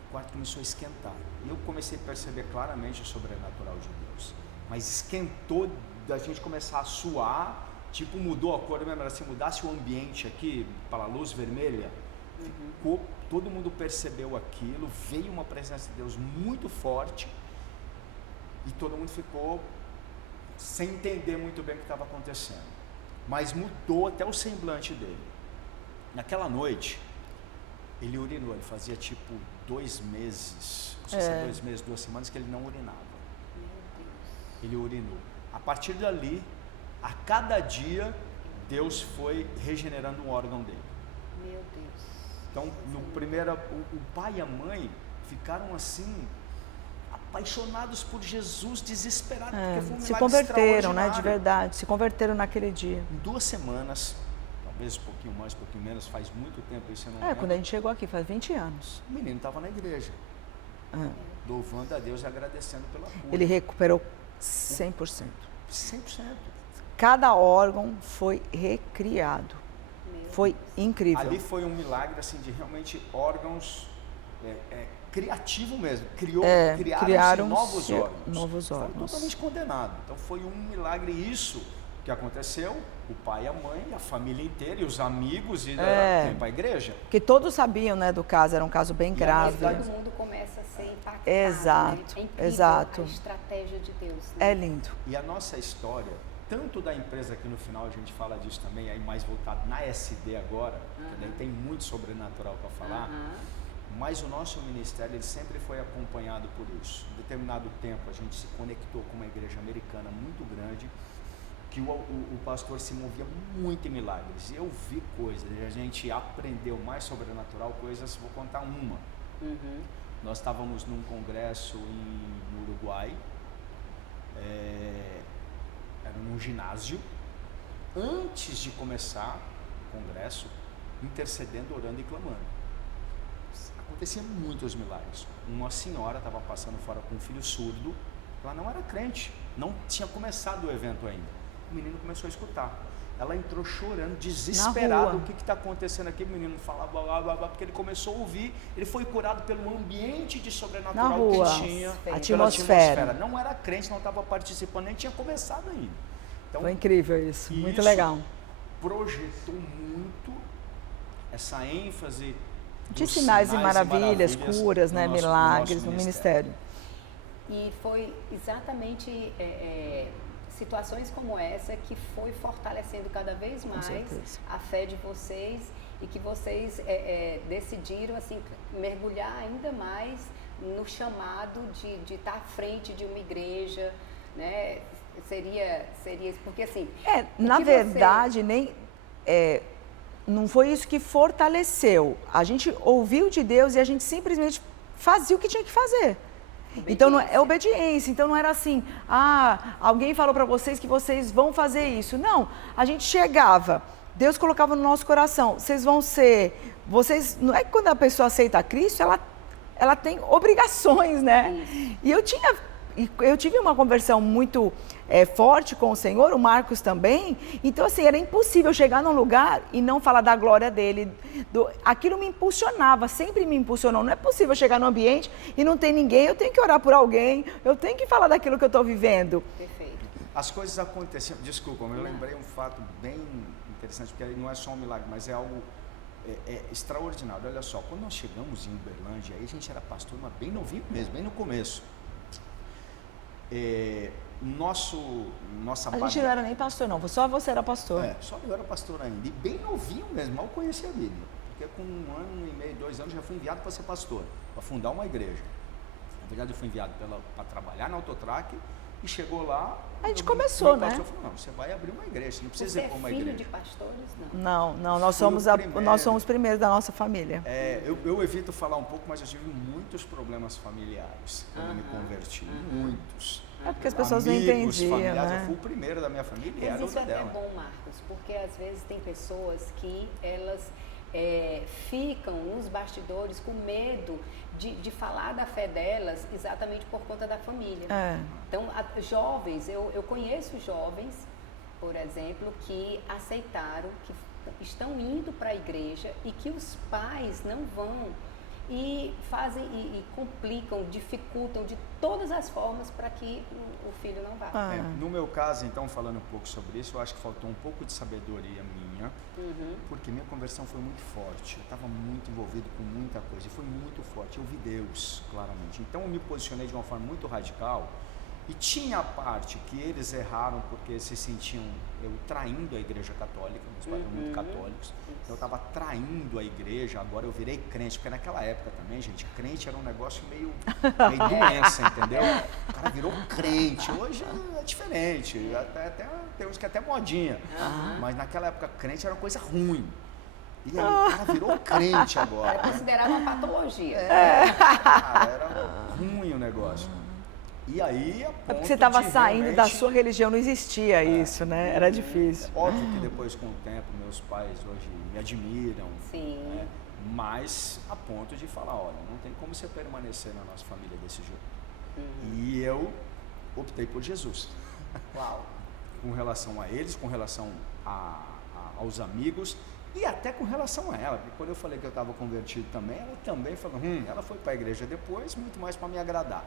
O quarto começou a esquentar. E eu comecei a perceber claramente o sobrenatural de Deus. Mas esquentou da gente começar a suar, tipo mudou a cor, lembra? Se mudasse o ambiente aqui para a luz vermelha, ficou, todo mundo percebeu aquilo, veio uma presença de Deus muito forte e todo mundo ficou sem entender muito bem o que estava acontecendo. Mas mudou até o semblante dele. Naquela noite, ele urinou, ele fazia tipo 2 meses, não sei se é 2 meses, 2 semanas que ele não urinava. Ele urinou. A partir dali, a cada dia, Deus foi regenerando um órgão dele. Meu Deus. Então, no primeiro, o pai e a mãe ficaram assim, apaixonados por Jesus, desesperados, porque foi um milagre se converteram, né, de extraordinário. verdade, se converteram naquele dia. Em 2 semanas, talvez um pouquinho mais, um pouquinho menos, faz muito tempo isso, eu não lembro. Quando a gente chegou aqui, faz 20 anos. O menino estava na igreja, louvando a Deus e agradecendo pela cura. Ele recuperou 100%. 100%. Cada órgão foi recriado. Foi incrível. Ali foi um milagre assim, de realmente órgãos criativo mesmo. Criaram novos órgãos. Foram totalmente condenados. Então foi um milagre isso que aconteceu. O pai, a mãe, a família inteira e os amigos e para a igreja. Porque todos sabiam, né, do caso, era um caso bem grave. Todo mundo começa a ser impactado. Exato, né? É incrível exato. A estratégia de Deus. Né? É lindo. E a nossa história, tanto da empresa, que no final a gente fala disso também, aí mais voltado na SD agora, que daí tem muito sobrenatural para falar, mas o nosso ministério ele sempre foi acompanhado por isso. Em determinado tempo a gente se conectou com uma igreja americana muito grande, que o pastor se movia muito em milagres. Eu vi coisas, a gente aprendeu mais sobrenatural, coisas, vou contar uma. Nós estávamos num congresso no Uruguai, era num ginásio, antes de começar o congresso, intercedendo, orando e clamando. Aconteciam muitos milagres. Uma senhora estava passando fora com um filho surdo, ela não era crente, não tinha começado o evento ainda. O menino começou a escutar. Ela entrou chorando, desesperado. O que está acontecendo aqui? O menino falava, blá, blá, blá, porque ele começou a ouvir. Ele foi curado pelo ambiente de sobrenatural que tinha. A atmosfera. Não era crente, não estava participando, nem tinha começado ainda. Então, foi incrível isso, muito legal. Projetou muito essa ênfase de sinais e maravilhas, curas, né, milagres no ministério. E foi exatamente situações como essa que foi fortalecendo cada vez mais a fé de vocês e que vocês decidiram assim mergulhar ainda mais no chamado de estar à frente de uma igreja, né? Seria isso, porque assim... na verdade, não foi isso que fortaleceu. A gente ouviu de Deus e a gente simplesmente fazia o que tinha que fazer. Então, não é obediência. Então, não era assim, alguém falou para vocês que vocês vão fazer isso. Não, a gente chegava, Deus colocava no nosso coração, não é que quando a pessoa aceita Cristo, ela tem obrigações, né? Isso. E eu tive uma conversão muito forte com o Senhor, o Marcos também. Então, assim, era impossível chegar num lugar e não falar da glória dele. Aquilo me impulsionava, sempre me impulsionou. Não é possível chegar num ambiente e não tem ninguém, eu tenho que orar por alguém, eu tenho que falar daquilo que eu estou vivendo. Perfeito. As coisas aconteciam, desculpa, mas eu lembrei um fato bem interessante, porque não é só um milagre, mas é algo extraordinário. Olha só, quando nós chegamos em Uberlândia, aí a gente era pastor, mas bem novinho mesmo, bem no começo. Nossa a gente não era nem pastor, não. Só você era pastor. Só eu era pastor ainda. E bem novinho mesmo, mal conhecia a Bíblia. Porque com 1 ano e meio, 2 anos, já fui enviado para ser pastor, para fundar uma igreja. Na verdade, eu fui enviado para trabalhar na Autotrac e chegou lá. A gente começou, né? O pastor falou: não, você vai abrir uma igreja, você não precisa ir para uma igreja. Você é filho de pastores? Não. Não, nós somos os primeiros da nossa família. Eu evito falar um pouco, mas eu tive muitos problemas familiares quando eu me converti. Muitos. É porque as pessoas não entendiam, né? Eu fui o primeiro da minha família e mas era isso é dela. até bom, Marcos, porque às vezes tem pessoas que elas ficam nos bastidores com medo de falar da fé delas exatamente por conta da família. Então, jovens, eu conheço jovens, por exemplo, que aceitaram, que estão indo para a igreja e que os pais não vão e fazem e complicam, dificultam de todas as formas para que o filho não vá. No meu caso, então, falando um pouco sobre isso, eu acho que faltou um pouco de sabedoria minha, porque minha conversão foi muito forte. Eu estava muito envolvido com muita coisa e foi muito forte. Eu vi Deus, claramente. Então, eu me posicionei de uma forma muito radical. E tinha a parte que eles erraram porque se sentiam eu traindo a igreja católica, meus pais eram muito católicos, então eu estava traindo a igreja, agora eu virei crente, porque naquela época também, gente, crente era um negócio meio doença, entendeu? O cara virou crente, hoje é diferente, até tem uns que é até modinha, mas naquela época crente era uma coisa ruim. E aí o cara virou crente agora. Era considerado uma patologia. Cara, era ruim o negócio. E aí, porque você estava saindo da sua religião, não existia isso, né? Era difícil. Óbvio que depois, com o tempo, meus pais hoje me admiram. Sim. Né? Mas a ponto de falar, olha, não tem como você permanecer na nossa família desse jeito. E eu optei por Jesus. Uau. Com relação a eles, com relação aos amigos e até com relação a ela. Porque quando eu falei que eu estava convertido também, ela também falou, ela foi para a igreja depois, muito mais para me agradar.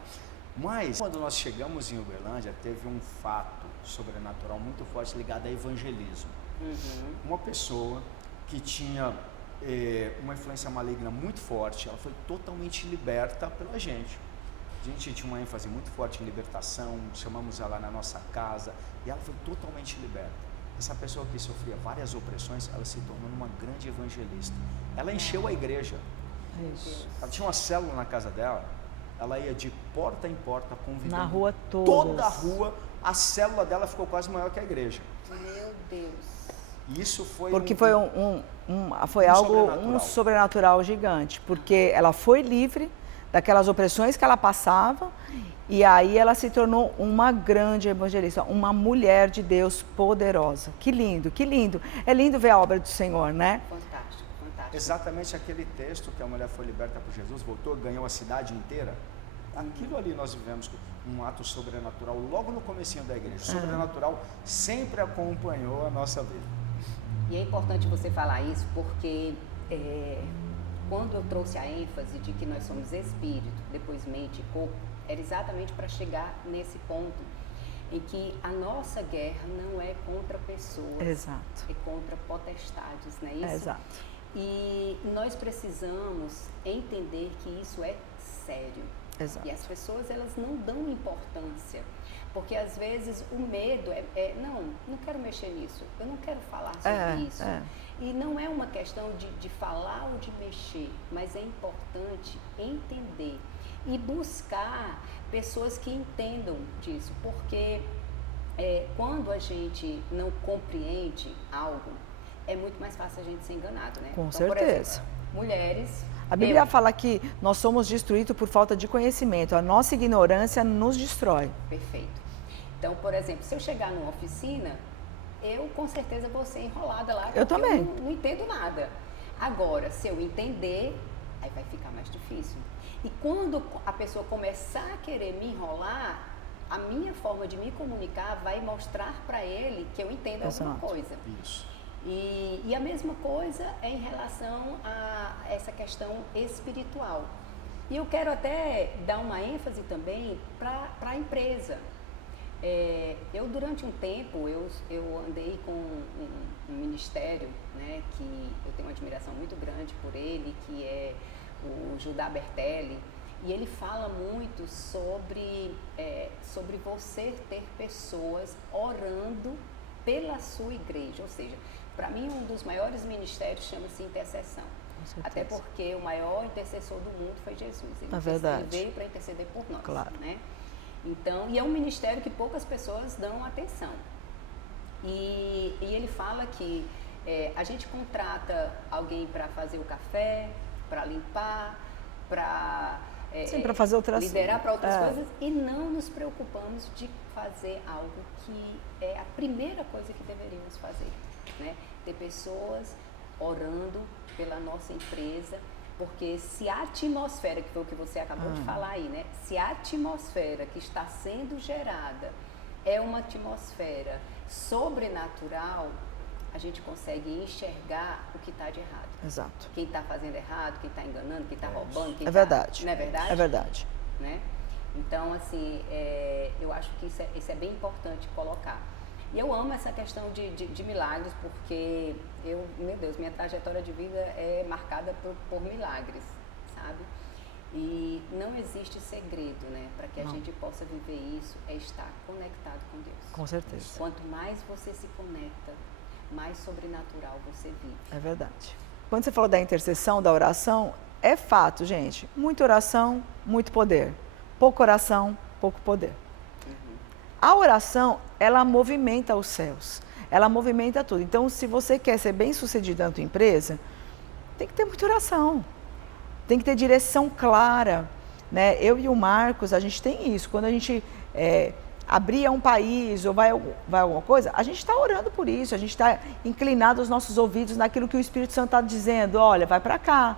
Mas, quando nós chegamos em Uberlândia, teve um fato sobrenatural muito forte ligado a evangelismo. Uma pessoa que tinha uma influência maligna muito forte, ela foi totalmente liberta pela gente. A gente tinha uma ênfase muito forte em libertação, chamamos ela na nossa casa e ela foi totalmente liberta. Essa pessoa que sofria várias opressões, ela se tornou uma grande evangelista. Ela encheu a igreja. Isso. Ela tinha uma célula na casa dela. Ela ia de porta em porta convidando na rua toda a rua. A célula dela ficou quase maior que a igreja. Meu Deus. Isso foi porque foi um sobrenatural gigante, porque ela foi livre daquelas opressões que ela passava e aí ela se tornou uma grande evangelista, uma mulher de Deus poderosa. Que lindo, que lindo. É lindo ver a obra do Senhor, né? Fantástico, fantástico. Exatamente aquele texto que a mulher foi liberta por Jesus, voltou, ganhou a cidade inteira. Aquilo ali nós vivemos um ato sobrenatural logo no comecinho da igreja. Sobrenatural sempre acompanhou a nossa vida. E é importante você falar isso porque quando eu trouxe a ênfase de que nós somos espírito, depois mente e corpo, era exatamente para chegar nesse ponto em que a nossa guerra não é contra pessoas, é contra potestades, não é isso? Exato. E nós precisamos entender que isso é sério. Exato. E as pessoas, elas não dão importância, porque às vezes o medo não quero mexer nisso, eu não quero falar sobre isso. E não é uma questão de falar ou de mexer, mas é importante entender e buscar pessoas que entendam disso, porque quando a gente não compreende algo, é muito mais fácil a gente ser enganado, né? Com certeza. Por exemplo, mulheres... A Bíblia fala que nós somos destruídos por falta de conhecimento. A nossa ignorância nos destrói. Perfeito. Então, por exemplo, se eu chegar numa oficina, eu com certeza vou ser enrolada lá. Eu também. Eu não entendo nada. Agora, se eu entender, aí vai ficar mais difícil. E quando a pessoa começar a querer me enrolar, a minha forma de me comunicar vai mostrar para ele que eu entendo alguma coisa. Isso. E a mesma coisa é em relação a essa questão espiritual. E eu quero até dar uma ênfase também para a empresa. Eu, durante um tempo, eu andei com um ministério, né, que eu tenho uma admiração muito grande por ele, que é o Judá Bertelli, e ele fala muito sobre você ter pessoas orando pela sua igreja. Ou seja, para mim, um dos maiores ministérios chama-se intercessão. Até porque o maior intercessor do mundo foi Jesus. Ele veio para interceder por nós. Claro. Né? Então, e é um ministério que poucas pessoas dão atenção. E ele fala que a gente contrata alguém para fazer o café, para limpar, para fazer outras liderar para outras coisas, e não nos preocupamos de fazer algo que é a primeira coisa que deveríamos fazer, né? Ter pessoas orando pela nossa empresa, porque se a atmosfera, que foi o que você acabou de falar aí, né? Se a atmosfera que está sendo gerada é uma atmosfera sobrenatural, a gente consegue enxergar o que está de errado. Exato. Quem está fazendo errado, quem está enganando, quem está roubando, quem verdade. Não é verdade? É verdade. Né? Então, assim, eu acho que isso é bem importante colocar. E eu amo essa questão de milagres, porque meu Deus, minha trajetória de vida é marcada por milagres, sabe? E não existe segredo, né? Para que a gente possa viver isso, é estar conectado com Deus. Com certeza. Quanto mais você se conecta, mais sobrenatural você vive. É verdade. Quando você falou da intercessão, da oração, é fato, gente. Muita oração, muito poder. Pouca oração, pouco poder. A oração, ela movimenta os céus, ela movimenta tudo. Então, se você quer ser bem-sucedido na tua empresa, tem que ter muita oração, tem que ter direção clara, né? Eu e o Marcos, a gente tem isso. Quando a gente abrir um país ou vai alguma coisa, a gente está orando por isso, a gente está inclinado os nossos ouvidos naquilo que o Espírito Santo está dizendo. Olha, vai para cá,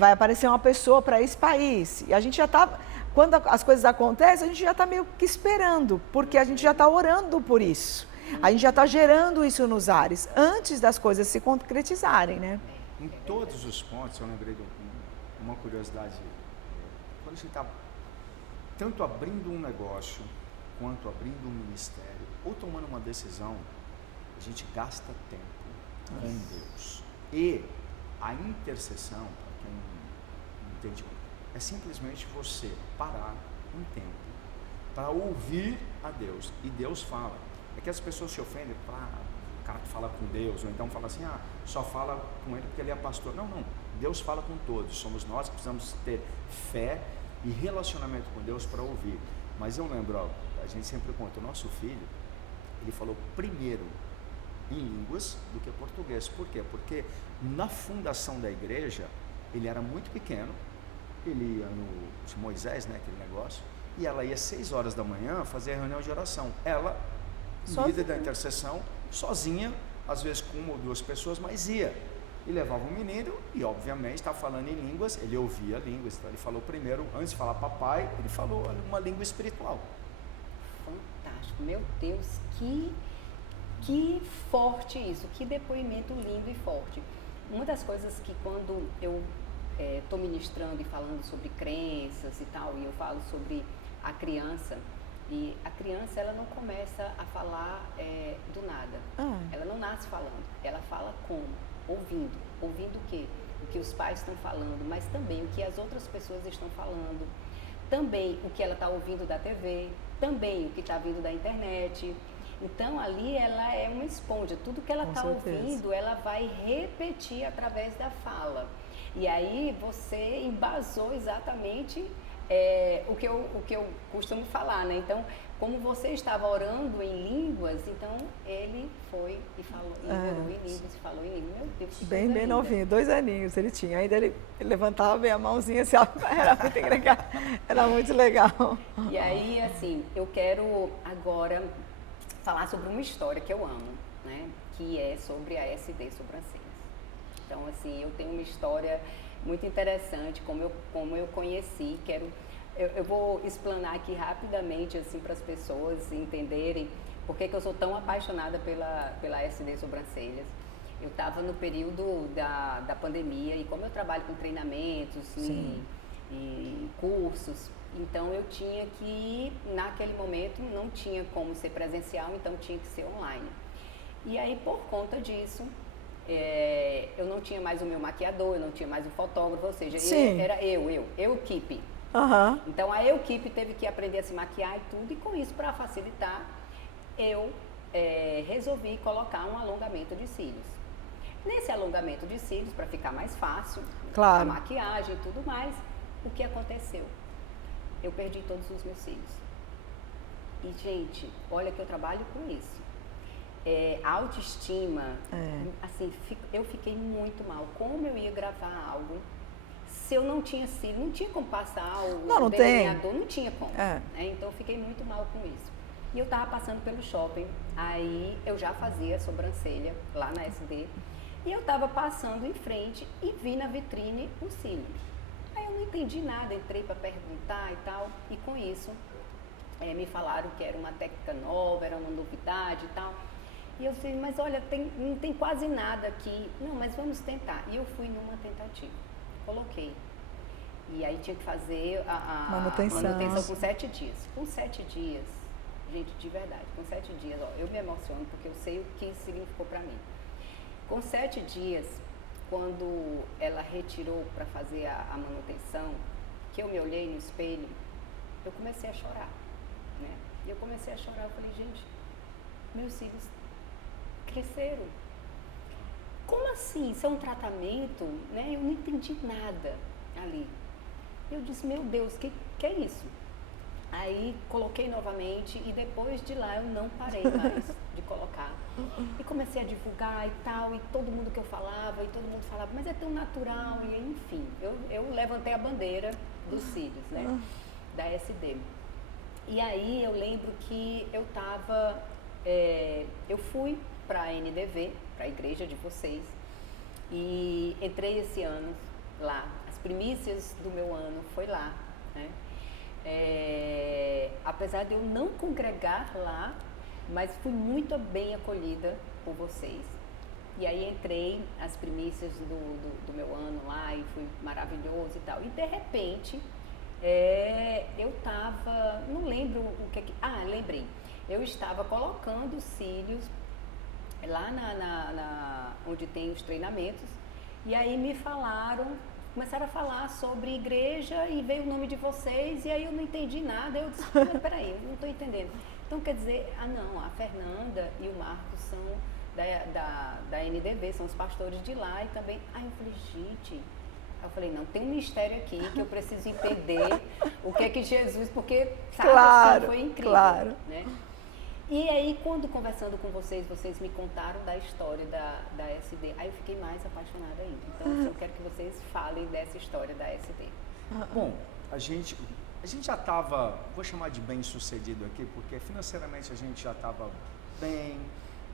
vai aparecer uma pessoa para esse país. E a gente já está... Quando as coisas acontecem, a gente já está meio que esperando, porque a gente já está orando por isso. A gente já está gerando isso nos ares, antes das coisas se concretizarem, né? Em todos os pontos, eu lembrei de uma curiosidade. Quando a gente está tanto abrindo um negócio, quanto abrindo um ministério, ou tomando uma decisão, a gente gasta tempo com Deus. E a intercessão, para quem não entende, é simplesmente você parar um tempo para ouvir a Deus. E Deus fala. É que as pessoas se ofendem, o cara que fala com Deus, ou então fala assim, só fala com ele porque ele é pastor. Não, Deus fala com todos. Somos nós que precisamos ter fé e relacionamento com Deus para ouvir. Mas eu lembro, a gente sempre conta, o nosso filho, ele falou primeiro em línguas do que português. Por quê? Porque na fundação da igreja, ele era muito pequeno, ele ia no Moisés, né, aquele negócio, e ela ia às 6 horas da manhã fazer a reunião de oração. Ela, líder da intercessão, sozinha, às vezes com 1 ou 2 pessoas, mas ia. E levava o menino e, obviamente, estava falando em línguas, ele ouvia línguas. Então, ele falou primeiro, antes de falar papai, ele falou uma língua espiritual. Fantástico, meu Deus, que forte isso, que depoimento lindo e forte. Uma das coisas que quando eu estou ministrando e falando sobre crenças e tal, e eu falo sobre a criança, e a criança ela não começa a falar do nada, ela não nasce falando, ela fala como? Ouvindo o quê? O que os pais estão falando, mas também o que as outras pessoas estão falando, também o que ela está ouvindo da TV, também o que está vindo da internet. Então ali ela é uma esponja, tudo que ela está ouvindo ela vai repetir através da fala. E aí você embasou exatamente o que eu costumo falar, né? Então, como você estava orando em línguas, então ele foi e falou, e orou em línguas e falou em línguas. Meu Deus, bem novinho, 2 aninhos ele tinha. Ainda ele levantava bem a mãozinha assim, era muito legal. Era muito legal. E aí, assim, eu quero agora falar sobre uma história que eu amo, né? Que é sobre a SD Sobrancelhas. Então, assim, eu tenho uma história muito interessante como eu conheci. Eu vou explanar aqui rapidamente assim, para as pessoas entenderem por que eu sou tão apaixonada pela SD Sobrancelhas. Eu estava no período da pandemia e como eu trabalho com treinamentos e cursos, então eu tinha que, naquele momento, não tinha como ser presencial, então tinha que ser online. E aí, por conta disso, eu não tinha mais o meu maquiador, eu não tinha mais o fotógrafo, ou seja, era eu, equipe. Uhum. Então, a equipe teve que aprender a se maquiar e tudo, e com isso, para facilitar, eu resolvi colocar um alongamento de cílios. Nesse alongamento de cílios, para ficar mais fácil, a maquiagem e tudo mais, o que aconteceu? Eu perdi todos os meus cílios. E, gente, olha que eu trabalho com isso. A autoestima, assim, eu fiquei muito mal. Como eu ia gravar algo, se eu não tinha cílio, não tinha como passar o delineador, não tinha como. Né? Então, eu fiquei muito mal com isso. E eu tava passando pelo shopping, aí eu já fazia sobrancelha lá na SD, e eu tava passando em frente e vi na vitrine os cílios. Aí eu não entendi nada, entrei para perguntar e tal, e com isso me falaram que era uma técnica nova, era uma novidade e tal. E eu disse, mas olha, não tem quase nada aqui. Não, mas vamos tentar. E eu fui numa tentativa, coloquei. E aí tinha que fazer a manutenção com 7 dias. Com 7 dias, gente, de verdade, com 7 dias, ó, eu me emociono porque eu sei o que isso significou para mim. Com 7 dias, quando ela retirou para fazer a manutenção, que eu me olhei no espelho, eu comecei a chorar, né? E eu comecei a chorar, eu falei, gente, meus cílios cresceram. Como assim? Isso é um tratamento, né? Eu não entendi nada ali. Eu disse, meu Deus, que é isso? Aí coloquei novamente e depois de lá eu não parei mais de colocar. E comecei a divulgar e tal, e todo mundo que eu falava, e todo mundo falava, mas é tão natural, e enfim. Eu levantei a bandeira dos cílios, né? Da SD. E aí eu lembro que eu tava, eu fui para a NDV, para a igreja de vocês, e entrei esse ano lá. As primícias do meu ano foi lá, né? Apesar de eu não congregar lá, mas fui muito bem acolhida por vocês. E aí entrei as primícias do meu ano lá e foi maravilhoso e tal. E de repente, eu tava, não lembro o que lembrei. Eu estava colocando cílios lá onde tem os treinamentos, e aí me começaram a falar sobre igreja e veio o nome de vocês, e aí eu não entendi nada, eu disse, mas peraí, eu não estou entendendo. Então quer dizer, não, a Fernanda e o Marcos são da NDV, são os pastores de lá, e também, aí eu falei, gente, eu falei, não, tem um mistério aqui que eu preciso entender o que é que Jesus, porque sabe, assim, foi incrível, né? E aí, quando conversando com vocês me contaram da história da SD, aí eu fiquei mais apaixonada ainda. Então, eu quero que vocês falem dessa história da SD. Bom, a gente já estava, vou chamar de bem sucedido aqui, porque financeiramente a gente já estava bem,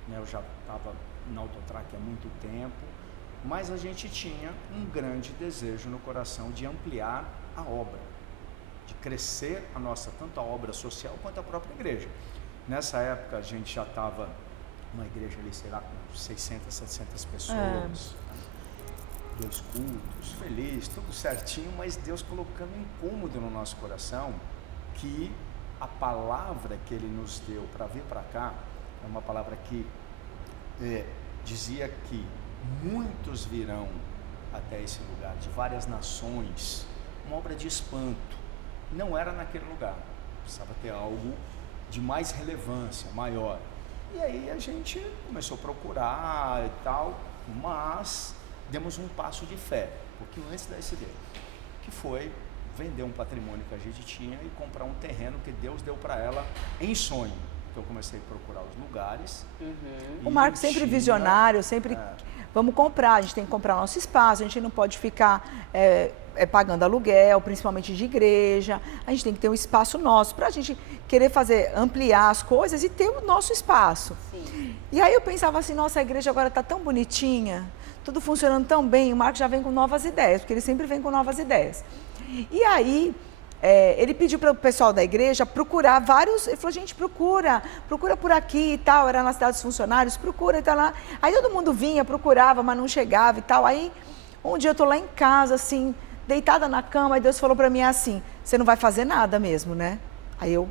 né? Eu já estava na Autotrac há muito tempo, mas a gente tinha um grande desejo no coração de ampliar a obra, de crescer tanto a obra social quanto a própria igreja. Nessa época a gente já estava numa igreja ali, sei lá, com 600, 700 pessoas, 2 cultos, feliz, tudo certinho, mas Deus colocando um incômodo no nosso coração que a palavra que Ele nos deu para vir para cá é uma palavra que dizia que muitos virão até esse lugar, de várias nações, uma obra de espanto. Não era naquele lugar, precisava ter algo de mais relevância, maior. E aí a gente começou a procurar e tal, mas demos um passo de fé, um pouquinho antes da SD, que foi vender um patrimônio que a gente tinha e comprar um terreno que Deus deu para ela em sonho. Então eu comecei a procurar os lugares. O Marcos sempre visionário, sempre vamos comprar, a gente tem que comprar nosso espaço, a gente não pode ficar pagando aluguel, principalmente de igreja. A gente tem que ter um espaço nosso para a gente querer ampliar as coisas e ter o nosso espaço. Sim. E aí eu pensava assim, nossa, a igreja agora está tão bonitinha, tudo funcionando tão bem, o Marcos já vem com novas ideias, porque ele sempre vem com novas ideias. E aí, ele pediu para o pessoal da igreja procurar vários, ele falou, gente, procura por aqui e tal, era na cidade dos funcionários, procura e tal lá. Aí todo mundo vinha, procurava, mas não chegava e tal. Aí, um dia eu estou lá em casa, assim, deitada na cama, e Deus falou para mim assim, você não vai fazer nada mesmo, né? Aí eu,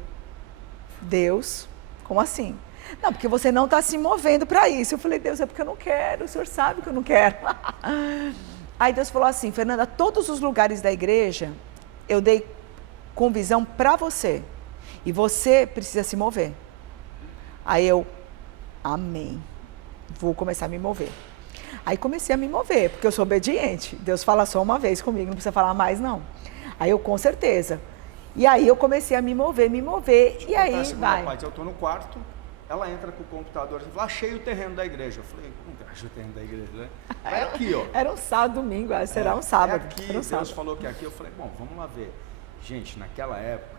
Deus, como assim? Não, porque você não está se movendo para isso. Eu falei, Deus, é porque eu não quero, o Senhor sabe que eu não quero. Aí Deus falou assim, Fernanda, todos os lugares da igreja, eu dei com visão para você. E você precisa se mover. Aí eu, amém. Vou começar a me mover. Aí comecei a me mover, porque eu sou obediente. Deus fala só uma vez comigo, não precisa falar mais não. Aí eu, com certeza. E aí eu comecei a me mover. E aí, vai. Parte, eu estou no quarto, ela entra com o computador e fala, achei o terreno da igreja. Eu falei, como que achei o terreno da igreja, né? É aqui, ó. Era um sábado, domingo, será um sábado. É aqui, era um Deus sábado. falou que é aqui. Eu falei, bom, vamos lá ver. Gente, naquela época,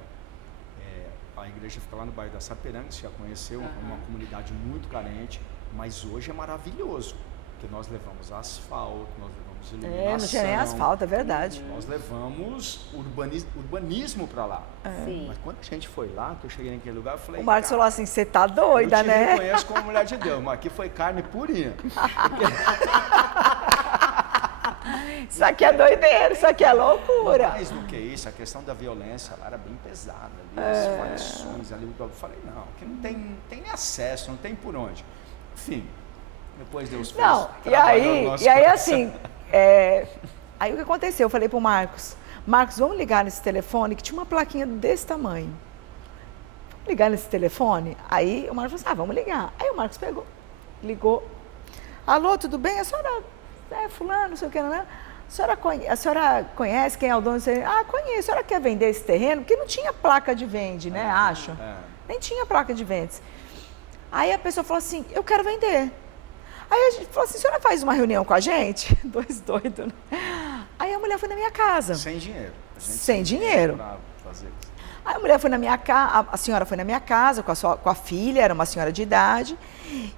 a igreja fica lá no bairro da Sapiranga, você já conheceu, uma comunidade muito carente, mas hoje é maravilhoso, porque nós levamos asfalto, nós levamos iluminação. Não tinha nem asfalto, é verdade. Nós levamos urbanismo para lá. Sim. Mas quando a gente foi lá, que eu cheguei naquele lugar, eu falei, O Marcos falou assim, você tá doida, né? Eu te reconheço como mulher de Deus, mas aqui foi carne purinha. Isso aqui é doideira, isso aqui é loucura. Mais do que isso, a questão da violência lá era bem pesada. Ali, as facções ali, eu falei, não, aqui não tem nem acesso, não tem por onde. Enfim, depois Deus fez. Não, e aí assim, aí o que aconteceu? Eu falei pro Marcos, vamos ligar nesse telefone, que tinha uma plaquinha desse tamanho. Vamos ligar nesse telefone? Aí o Marcos falou assim, vamos ligar. Aí o Marcos pegou, ligou. Alô, tudo bem? A senhora fulano, não sei o que, né? A senhora conhece quem é o dono? Conheço. A senhora quer vender esse terreno? Porque não tinha placa de vende, né? Acho. Nem tinha placa de vendas. Aí a pessoa falou assim, eu quero vender. Aí a gente falou assim, a senhora faz uma reunião com a gente? Dois doidos, né? Aí a mulher foi na minha casa. Sem dinheiro. Sem dinheiro. Aí a mulher foi na minha casa, a senhora foi na minha casa com a filha, era uma senhora de idade.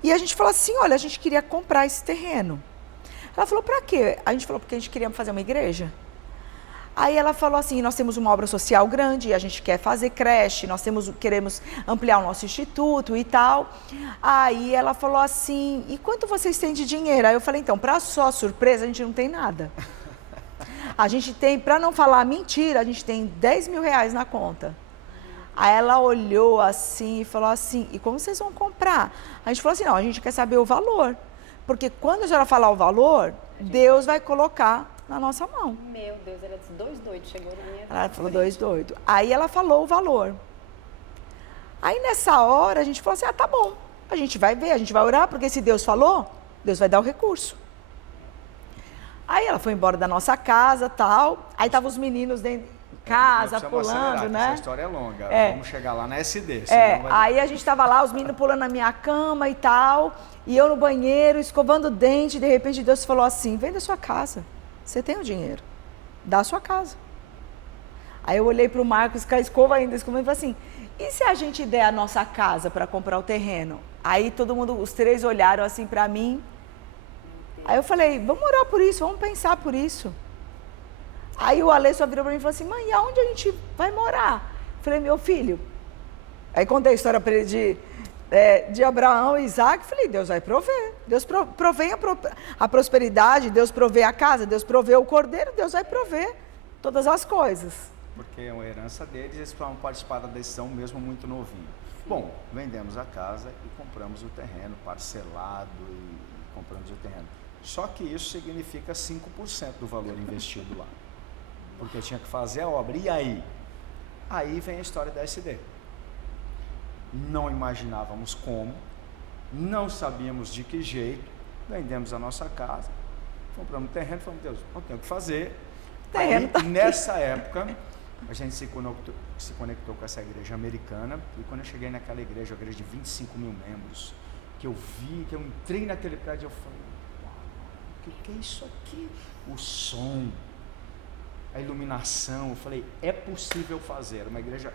E a gente falou assim, olha, a gente queria comprar esse terreno. Ela falou, para quê? A gente falou, porque a gente queria fazer uma igreja. Aí ela falou assim, nós temos uma obra social grande, a gente quer fazer creche, queremos ampliar o nosso instituto e tal. Aí ela falou assim, e quanto vocês têm de dinheiro? Aí eu falei, então, para sua surpresa, a gente não tem nada. A gente tem, para não falar mentira, a gente tem 10 mil reais na conta. Aí ela olhou assim e falou assim, e como vocês vão comprar? A gente falou assim, não, a gente quer saber o valor. Porque quando a senhora falar o valor, Deus vai colocar na nossa mão. Meu Deus, ela disse, dois doidos, chegou na minha Ela falou, dois doidos. Aí ela falou o valor. Aí nessa hora a gente falou assim, tá bom, a gente vai ver, a gente vai orar, porque se Deus falou, Deus vai dar o recurso. Aí ela foi embora da nossa casa, tal, aí estavam os meninos dentro de casa, pulando, né? Essa história é longa, vamos chegar lá na SD. Aí a gente estava lá, os meninos pulando na minha cama e tal, e eu no banheiro, escovando o dente, de repente Deus falou assim, vende a sua casa, você tem o dinheiro, dá a sua casa. Aí eu olhei para o Marcos, com a escova ainda, escovando, e falei assim, e se a gente der a nossa casa para comprar o terreno? Aí todo mundo, os três olharam assim para mim, aí eu falei, vamos orar por isso, vamos pensar por isso. Aí o Alê só virou para mim e falou assim, mãe, aonde a gente vai morar? Eu falei, meu filho, aí contei a história para ele de Abraão e Isaac, falei, Deus vai prover, Deus provém a prosperidade, Deus provê a casa, Deus provê o cordeiro, Deus vai prover todas as coisas. Porque é uma herança deles, eles precisavam participar da decisão mesmo muito novinho. Bom, vendemos a casa e compramos o terreno, parcelado e compramos o terreno. Só que isso significa 5% do valor investido lá. Porque eu tinha que fazer a obra. E aí? Aí vem a história da SD. Não imaginávamos como, não sabíamos de que jeito, vendemos a nossa casa, compramos terreno, falamos, Deus, não tem o que fazer. Aí, nessa época, a gente se conectou com essa igreja americana, e quando eu cheguei naquela igreja, uma igreja de 25 mil membros, que eu vi, que eu entrei naquele prédio, eu falei, uau, o que é isso aqui? O som. a iluminação, eu falei, é possível fazer. Uma igreja,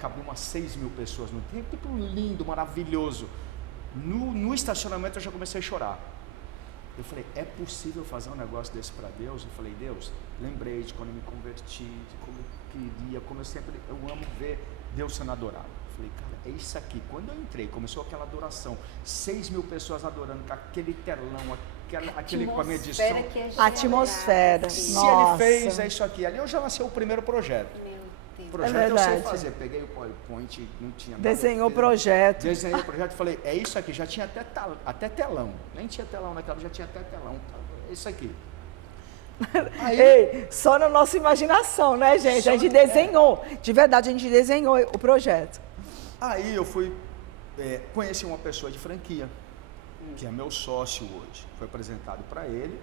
cabia umas 6 mil pessoas no templo, lindo, maravilhoso. No estacionamento eu já comecei a chorar. Eu falei, é possível fazer um negócio desse para Deus? Eu falei, Deus, lembrei de quando eu me converti, de como eu queria, como eu amo ver Deus sendo adorado. Eu falei, cara, é isso aqui. Quando eu entrei, começou aquela adoração, 6 mil pessoas adorando, com aquele telão, aquele equipamento de som. Atmosfera. Se ele fez, é isso aqui. Ali eu já nasceu o primeiro projeto. Projeto eu sei fazer, peguei o PowerPoint, não tinha nada. Desenhou o projeto. Desenhei o projeto e falei, é isso aqui, já tinha até telão. Nem tinha telão naquela, já tinha até telão. É isso aqui. Aí, ei, só na nossa imaginação, né, gente? A gente desenhou, de verdade, a gente desenhou o projeto. Aí eu fui, conheci uma pessoa de franquia, que é meu sócio hoje. Foi apresentado para ele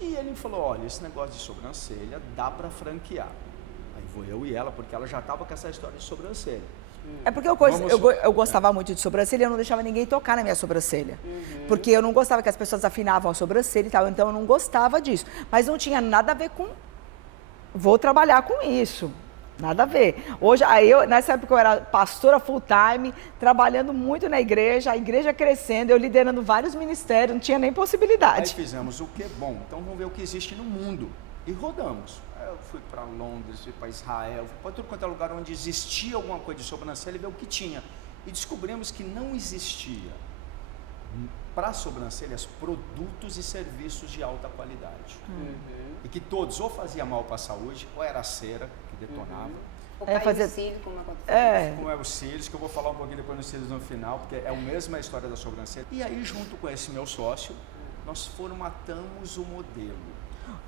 e ele falou, olha, esse negócio de sobrancelha dá para franquear. Aí vou eu e ela, porque ela já estava com essa história de sobrancelha. É porque eu gostava muito de sobrancelha e eu não deixava ninguém tocar na minha sobrancelha. Porque eu não gostava que as pessoas afinavam a sobrancelha e tal, então eu não gostava disso. Mas não tinha nada a ver com... Vou trabalhar com isso. Nada a ver. Hoje, nessa época eu era pastora full time, trabalhando muito na igreja, a igreja crescendo, eu liderando vários ministérios, não tinha nem possibilidade. Aí fizemos o que? Bom, então vamos ver o que existe no mundo. E rodamos. Eu fui para Londres, fui para Israel, fui para tudo quanto é lugar onde existia alguma coisa de sobrancelha e ver o que tinha. E descobrimos que não existia para sobrancelhas produtos e serviços de alta qualidade. E que todos ou fazia mal para a saúde, ou era cera que detonava. Ou cair os cílios, como aconteceu. Como é os cílios, que eu vou falar um pouquinho depois dos cílios no final, porque é a mesma história da sobrancelha. E aí, junto com esse meu sócio, nós formatamos o modelo.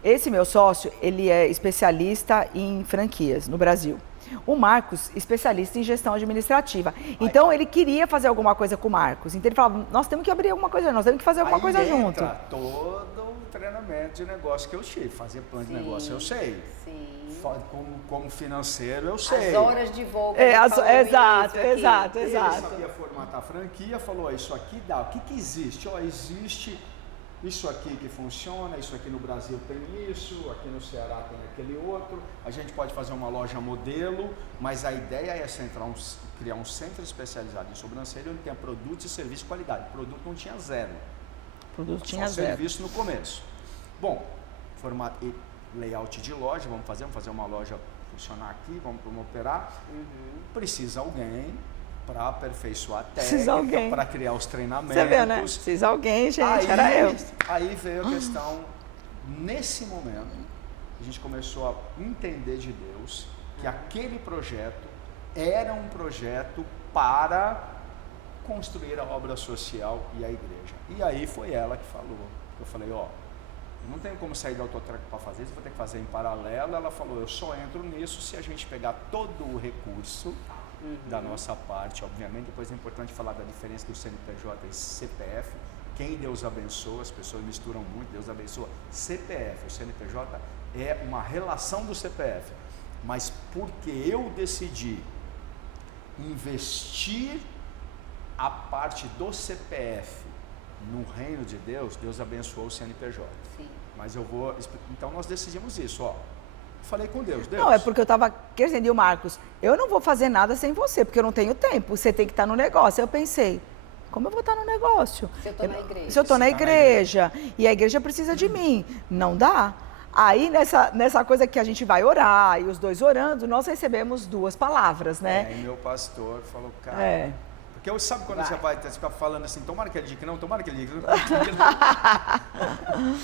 Esse meu sócio, ele é especialista em franquias no Brasil. O Marcos, especialista em gestão administrativa. Então, ele queria fazer alguma coisa com o Marcos. Então, ele falava, nós temos que abrir alguma coisa, nós temos que fazer alguma coisa junto. Todo o treinamento de negócio que eu tive. Fazer plano de negócio, eu sei. Sim. Como financeiro, eu sei. As horas de voo. Exato. Ele sabia formatar a franquia, falou, isso aqui dá. O que existe? Existe... Isso aqui que funciona, isso aqui no Brasil tem isso, aqui no Ceará tem aquele outro. A gente pode fazer uma loja modelo, mas a ideia é criar um centro especializado em sobrancelha onde tenha produtos e serviços de qualidade. Produto não tinha zero. Só serviço no começo. Bom, formato e layout de loja, vamos fazer uma loja funcionar aqui, vamos operar. Precisa alguém para aperfeiçoar a técnica, para criar os treinamentos. Você viu, né? Precisa alguém, gente, era eu. Aí veio a questão, nesse momento, a gente começou a entender de Deus que aquele projeto era um projeto para construir a obra social e a igreja. E aí foi ela que falou. Eu falei, não tenho como sair da Autotrack para fazer isso, vou ter que fazer em paralelo. Ela falou, eu só entro nisso se a gente pegar todo o recurso da nossa parte, obviamente. Depois é importante falar da diferença do CNPJ e CPF. Quem Deus abençoa, as pessoas misturam muito, Deus abençoa CPF. O CNPJ é uma relação do CPF, mas porque eu decidi investir a parte do CPF no reino de Deus, Deus abençoou o CNPJ. Sim. Mas então nós decidimos isso, Falei com Deus. Não, é porque eu estava querendo, o Marcos, eu não vou fazer nada sem você, porque eu não tenho tempo, você tem que estar no negócio. Eu pensei, como eu vou estar no negócio? Se eu estou na igreja. Se eu estou na igreja, e a igreja precisa de mim, não dá. Aí, nessa coisa que a gente vai orar, e os dois orando, nós recebemos 2 palavras, né? E meu pastor falou, cara... Porque sabe quando você vai ficar falando assim, tomara que ele diga que não, tomara que ele diga que não.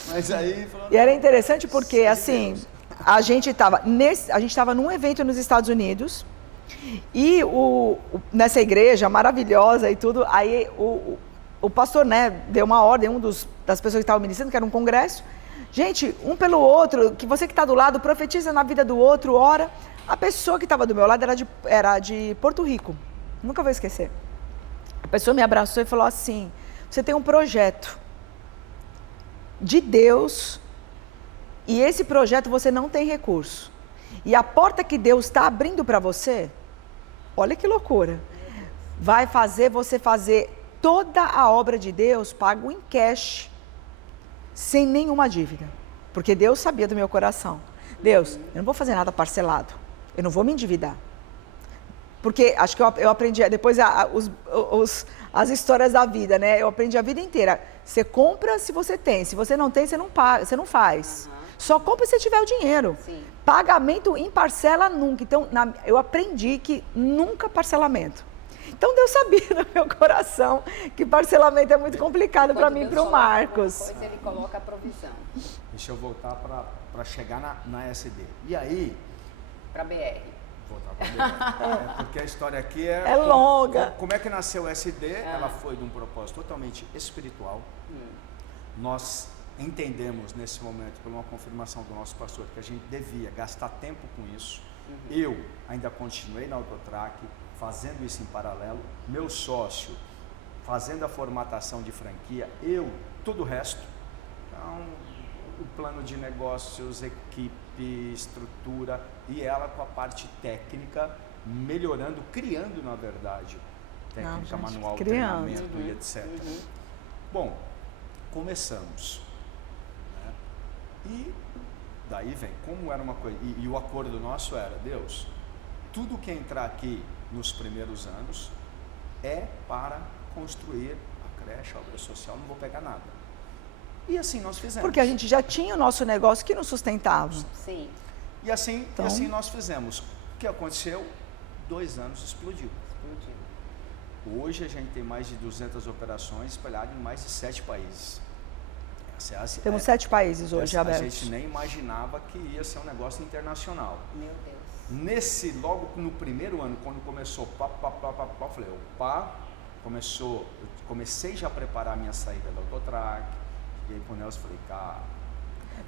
Mas aí... E era interessante porque, assim... A gente estava num evento nos Estados Unidos e nessa igreja maravilhosa e tudo, aí o pastor, né, deu uma ordem, das pessoas que estavam ministrando, que era um congresso, gente, um pelo outro, que você que está do lado, profetiza na vida do outro, ora. A pessoa que estava do meu lado era de Porto Rico, nunca vou esquecer. A pessoa me abraçou e falou assim, você tem um projeto de Deus... E esse projeto você não tem recurso. E a porta que Deus está abrindo para você, olha que loucura, vai fazer você fazer toda a obra de Deus pago em cash, sem nenhuma dívida. Porque Deus sabia do meu coração. Deus, eu não vou fazer nada parcelado. Eu não vou me endividar. Porque acho que eu aprendi, depois as histórias da vida, né? Eu aprendi a vida inteira. Você compra se você tem. Se você não tem, você não paga, você não faz. Só compra se tiver o dinheiro. Sim. Pagamento em parcela nunca. Então, eu aprendi que nunca parcelamento. Então, Deus sabia no meu coração que parcelamento é muito complicado para mim e para o Marcos. Depois ele coloca a provisão. Deixa eu voltar para chegar na SD. E aí... Para BR. Voltar para BR. Porque a história aqui é longa. Como é que nasceu a SD? Ela foi de um propósito totalmente espiritual. Nós entendemos nesse momento, por uma confirmação do nosso pastor, que a gente devia gastar tempo com isso. Eu ainda continuei na Autotrac, fazendo isso em paralelo. Meu sócio, fazendo a formatação de franquia. Tudo o resto. Então, o plano de negócios, equipe, estrutura, e ela com a parte técnica, melhorando, criando, na verdade, técnica, manual, treinamento e etc. Bom, começamos. Né? E daí vem, como era uma coisa, e o acordo nosso era, Deus, tudo que entrar aqui nos primeiros anos é para construir a creche, a obra social, não vou pegar nada. E assim nós fizemos. Porque a gente já tinha o nosso negócio que nos sustentava. Sim. E assim nós fizemos. O que aconteceu? 2 anos explodiu. Hoje a gente tem mais de 200 operações espalhadas em mais de 7 países. Temos 7 países hoje abertos. A gente nem imaginava que ia ser um negócio internacional. Meu Deus. Logo no primeiro ano, quando começou, eu falei, comecei já a preparar a minha saída da Autotrac. E aí, pro Nelson, falei, cara...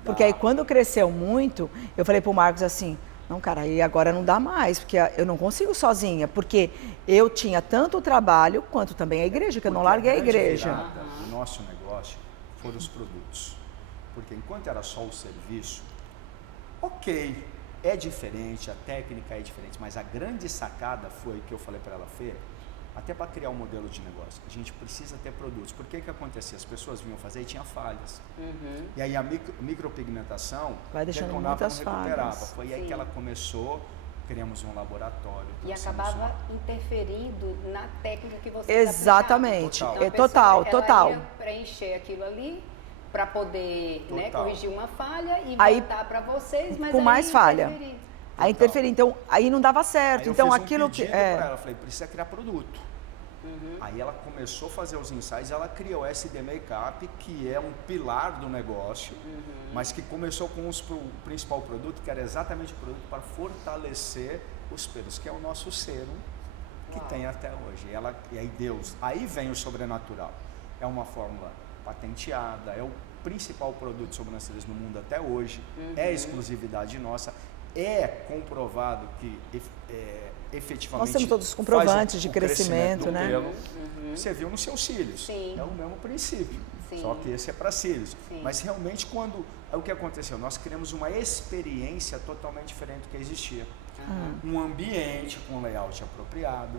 Porque aí, quando cresceu muito, eu falei pro Marcos assim, não, cara, aí agora não dá mais, porque eu não consigo sozinha, porque eu tinha tanto o trabalho, quanto também a igreja, que eu não larguei a igreja. O nosso negócio foram os produtos. Porque enquanto era só o serviço, ok, é diferente, a técnica é diferente, mas a grande sacada foi que eu falei para ela, Fê, até para criar um modelo de negócio, a gente precisa ter produtos. Por que acontecia? As pessoas vinham fazer e tinha falhas. E aí a micropigmentação vai deixando muitas falhas. Foi aí que ela começou, criamos um laboratório. E acabava interferindo na técnica que você Exatamente. Total. Então, total. Ela ia preencher aquilo ali para poder corrigir uma falha e aí, voltar para vocês, mas com mais falha. Aí interferir, então aí não dava certo. Aí eu então fiz aquilo que para ela, falei, precisa criar produto. Aí ela começou a fazer os ensaios, ela criou o SD Makeup, que é um pilar do negócio, mas que começou com o principal produto, que era exatamente o produto para fortalecer os pelos, que é o nosso sérum que tem até hoje. E aí aí vem o sobrenatural. É uma fórmula patenteada, é o principal produto de sobrancelhas no mundo até hoje, é exclusividade nossa. É comprovado que efetivamente... Nós temos todos os comprovantes de crescimento, né? Pelo, você viu nos seus cílios. Sim. É o mesmo princípio. Sim. Só que esse é para cílios. Sim. Mas realmente o que aconteceu? Nós criamos uma experiência totalmente diferente do que existia. Um ambiente com layout apropriado,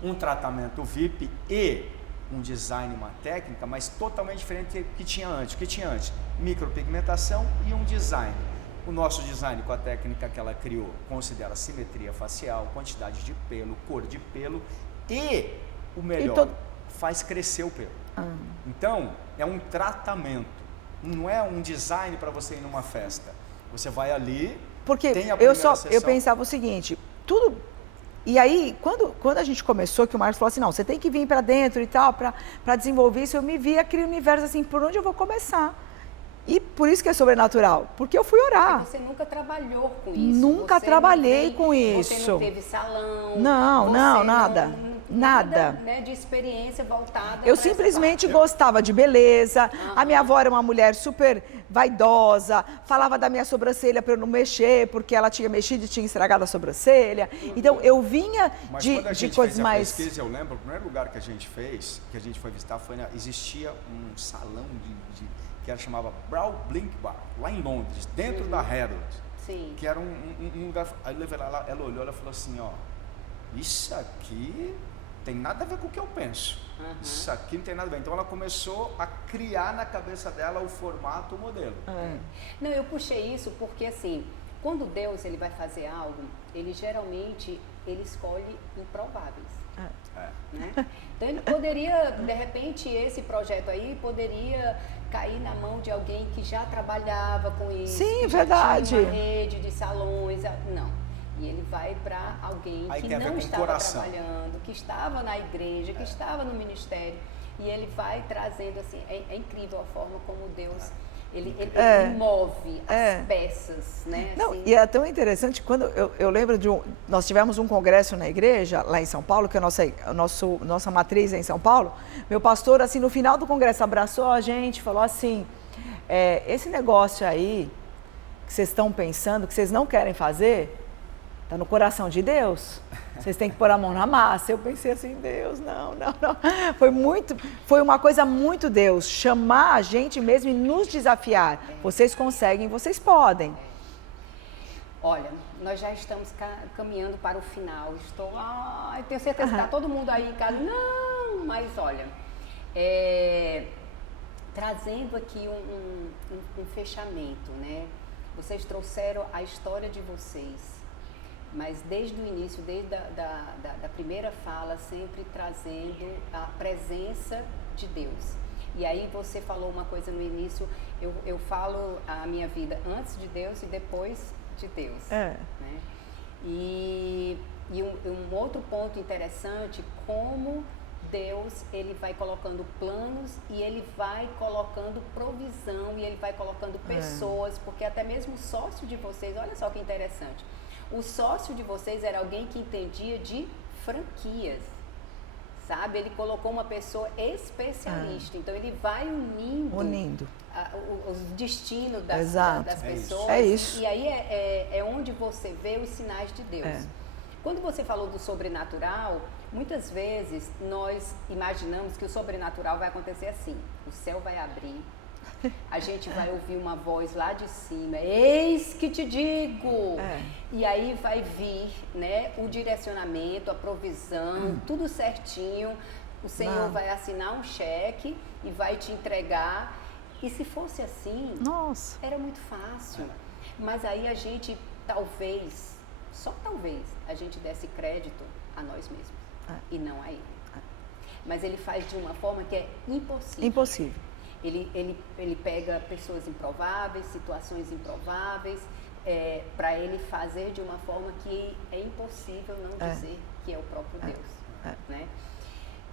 um tratamento VIP e um design, uma técnica, mas totalmente diferente do que tinha antes. O que tinha antes? Micropigmentação e um design. O nosso design, com a técnica que ela criou, considera simetria facial, quantidade de pelo, cor de pelo e, o melhor, faz crescer o pelo. Então, é um tratamento, não é um design para você ir numa festa. Você vai ali, porque tem a primeira sessão. Eu pensava o seguinte, tudo... E aí, quando a gente começou, que o Marcos falou assim, não, você tem que vir para dentro e tal, para desenvolver isso, eu me vi aquele universo assim, por onde eu vou começar? E por isso que é sobrenatural, porque eu fui orar. Porque você nunca trabalhou com isso. Nunca trabalhei com isso. Você não teve salão. Não, nada. Nada. Né, de experiência voltada. Eu simplesmente gostava de beleza. A minha avó era uma mulher super vaidosa, falava da minha sobrancelha para eu não mexer, porque ela tinha mexido e tinha estragado a sobrancelha. Então eu vinha de coisas mais... Pesquisa, eu lembro, o primeiro lugar que a gente fez, que a gente foi visitar, existia um salão que ela chamava Brow Blink Bar, lá em Londres, dentro da Harrods. Sim. Que era um lugar. Aí eu levei ela olhou, ela falou assim, ó, isso aqui tem nada a ver com o que eu penso. Isso aqui não tem nada a ver. Então ela começou a criar na cabeça dela o formato, o modelo. Não, eu puxei isso porque assim, quando Deus ele vai fazer algo, ele geralmente escolhe improváveis. Né? Então ele poderia, de repente, esse projeto aí poderia cair na mão de alguém que já trabalhava com isso. Sim, verdade. Tinha uma rede de salões. Não. E ele vai para alguém aí que não estava trabalhando, que estava na igreja, que estava no ministério. E ele vai trazendo assim, é incrível a forma como Deus ele move as peças, né? Não, assim. E é tão interessante, quando eu lembro nós tivemos um congresso na igreja, lá em São Paulo, que a nossa matriz é em São Paulo, meu pastor, assim, no final do congresso, abraçou a gente, falou assim, esse negócio aí, que vocês estão pensando, que vocês não querem fazer, está no coração de Deus. Vocês têm que pôr a mão na massa. Eu pensei assim, Deus, não. Foi uma coisa muito Deus, chamar a gente mesmo e nos desafiar. Vocês conseguem, vocês podem. Olha, nós já estamos caminhando para o final. Tenho certeza que está todo mundo aí em casa. Não, mas olha, trazendo aqui um fechamento, né? Vocês trouxeram a história de vocês. Mas desde o início, desde da primeira fala, sempre trazendo a presença de Deus. E aí você falou uma coisa no início, eu falo a minha vida antes de Deus e depois de Deus. Né? E um outro ponto interessante, como Deus ele vai colocando planos e ele vai colocando provisão e ele vai colocando pessoas, porque até mesmo o sócio de vocês, olha só que interessante. O sócio de vocês era alguém que entendia de franquias, sabe? Ele colocou uma pessoa especialista, então ele vai unindo os destinos das pessoas. É isso. E aí é onde você vê os sinais de Deus. Quando você falou do sobrenatural, muitas vezes nós imaginamos que o sobrenatural vai acontecer assim, o céu vai abrir, a gente vai ouvir uma voz lá de cima, eis que te digo, e aí vai vir, né, o direcionamento, a provisão, tudo certinho, o Senhor vai assinar um cheque e vai te entregar, e se fosse assim, era muito fácil, mas aí a gente talvez, só talvez, a gente desse crédito a nós mesmos e não a Ele, mas Ele faz de uma forma que é impossível. Ele pega pessoas improváveis, situações improváveis, para ele fazer de uma forma que é impossível não dizer que é o próprio Deus. Né?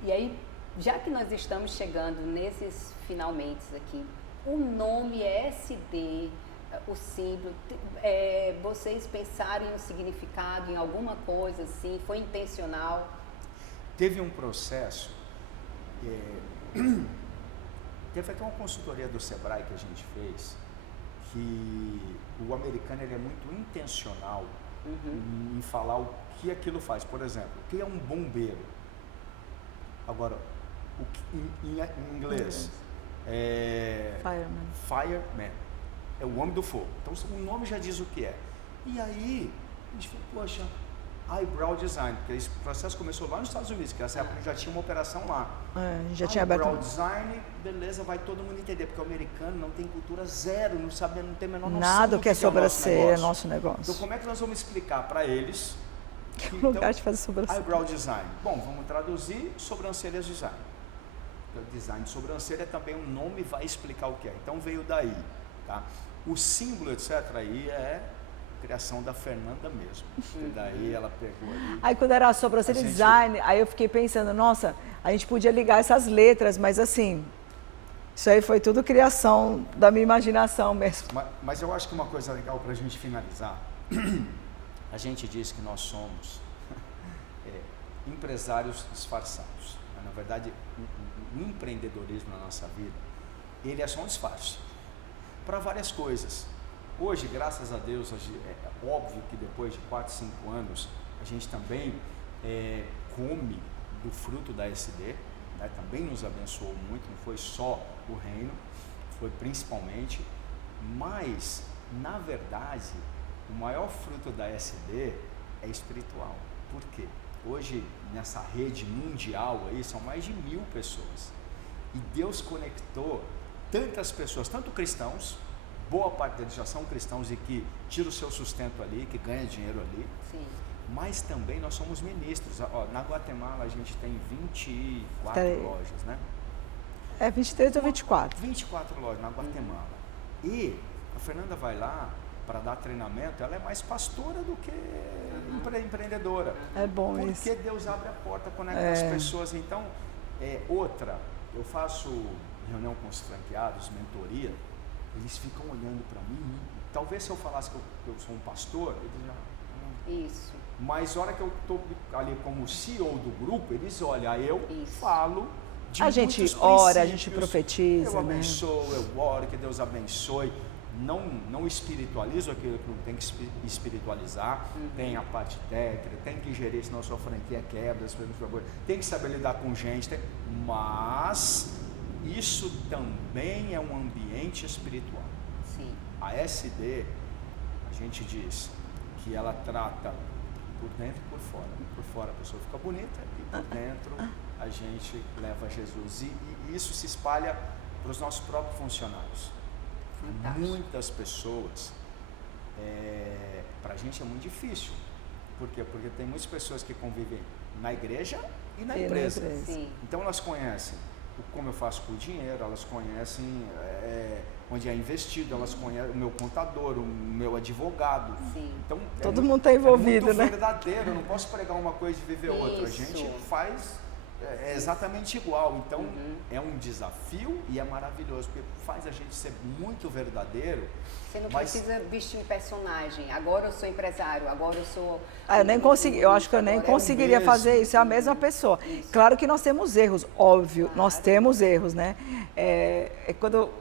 E aí, já que nós estamos chegando nesses finalmente aqui, o nome SD, o símbolo, vocês pensaram em um significado, em alguma coisa assim, foi intencional? Teve um processo... Teve até uma consultoria do Sebrae que a gente fez, que o americano ele é muito intencional em falar o que aquilo faz. Por exemplo, o que é um bombeiro? Agora, o que, em inglês, fireman, é o homem do fogo. Então, o nome já diz o que é. E aí, a gente falou, poxa, eyebrow design, porque esse processo começou lá nos Estados Unidos, que nessa época já tinha uma operação lá. Já tinha aberto. Eyebrow design, beleza, vai todo mundo entender, porque o americano não tem cultura zero, não sabe, não tem a menor noção. Nada que é sobrancelha, é nosso negócio. Então, como é que nós vamos explicar para eles que o lugar de fazer sobrancelha? Eyebrow design. Bom, vamos traduzir sobrancelhas design. Então, design de sobrancelha também um nome vai explicar o que é. Então veio daí, tá? O símbolo, etc, aí é criação da Fernanda mesmo. E daí ela pegou ali. Aí quando era a sobrancelha design, aí eu fiquei pensando, nossa, a gente podia ligar essas letras, mas assim, isso aí foi tudo criação da minha imaginação mesmo. Mas eu acho que uma coisa legal para a gente finalizar, a gente diz que nós somos empresários disfarçados. Na verdade, o empreendedorismo na nossa vida, ele é só um disfarce para várias coisas. Hoje, graças a Deus, é óbvio que depois de 4, 5 anos, a gente também come do fruto da SD, né? Também nos abençoou muito, não foi só o reino, foi principalmente, mas, na verdade, o maior fruto da SD é espiritual. Por quê? hoje nessa rede mundial aí são mais de 1000 pessoas. E Deus conectou tantas pessoas, tanto cristãos, boa parte deles já são cristãos e que tiram o seu sustento ali, que ganha dinheiro ali. Sim. Mas também nós somos ministros. Ó, na Guatemala a gente tem 24 lojas, né? 23 ou 24. 24 lojas na Guatemala. E a Fernanda vai lá para dar treinamento, ela é mais pastora do que empreendedora. É bom porque isso. Porque Deus abre a porta, conecta as pessoas. Então, outra, eu faço reunião com os franqueados, mentoria, eles ficam olhando para mim. Talvez se eu falasse que eu sou um pastor, eles já... Isso. Mas a hora que eu estou ali como CEO do grupo, eles olham, eu falo de a gente ora, a gente profetiza. Eu abençoo, eu oro, que Deus abençoe. Não espiritualizo aquilo que não tem que espiritualizar. Tem a parte técnica, tem que gerir, senão a sua franquia quebra, tem que saber lidar com gente. Mas isso também é um ambiente espiritual. Sim. A SD, a gente diz que ela trata por dentro e por fora. Por fora a pessoa fica bonita e por dentro a gente leva Jesus. E isso se espalha para os nossos próprios funcionários. Fantástico. Muitas pessoas, para a gente é muito difícil. Por quê? Porque tem muitas pessoas que convivem na igreja e na empresa. Então elas conhecem como eu faço com o dinheiro, elas conhecem onde é investido, elas conhecem o meu contador, o meu advogado. Sim. Então, todo mundo está envolvido, né? É muito verdadeiro, eu não posso pregar uma coisa e viver outra. A gente faz exatamente igual. Então, é um desafio e é maravilhoso, porque faz a gente ser muito verdadeiro. Você não precisa vestir um personagem. Agora eu sou empresário, agora eu sou... Eu acho que eu nem conseguiria fazer isso, é a mesma pessoa. Isso. Claro que nós temos erros, óbvio, nós temos erros, né?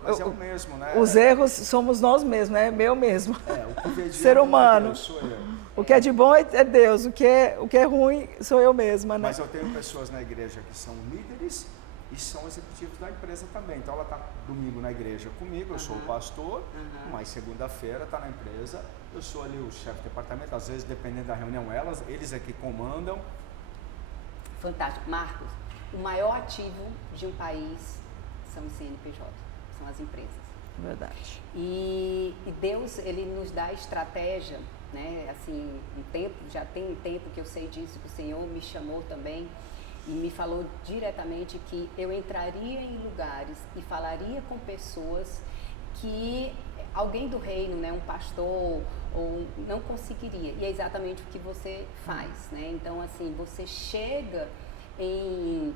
Mas é o mesmo, né? Os erros somos nós mesmos, né? Eu mesmo. O que ser humano. Deus, sou eu. O que é de bom é Deus, o que é ruim sou eu mesma, né? Mas eu tenho pessoas na igreja que são líderes e são executivos da empresa também. Então ela está domingo na igreja comigo, eu sou o pastor, mas segunda-feira está na empresa, eu sou ali o chefe de departamento, às vezes dependendo da reunião, eles é que comandam. Fantástico. Marcos, o maior ativo de um país são os CNPJ, são as empresas. Verdade. E Deus, ele nos dá estratégia, né? Assim, já tem um tempo que eu sei disso, que o Senhor me chamou também e me falou diretamente que eu entraria em lugares e falaria com pessoas que alguém do reino, né, um pastor, ou não conseguiria. E é exatamente o que você faz, né? Então, assim, você chega em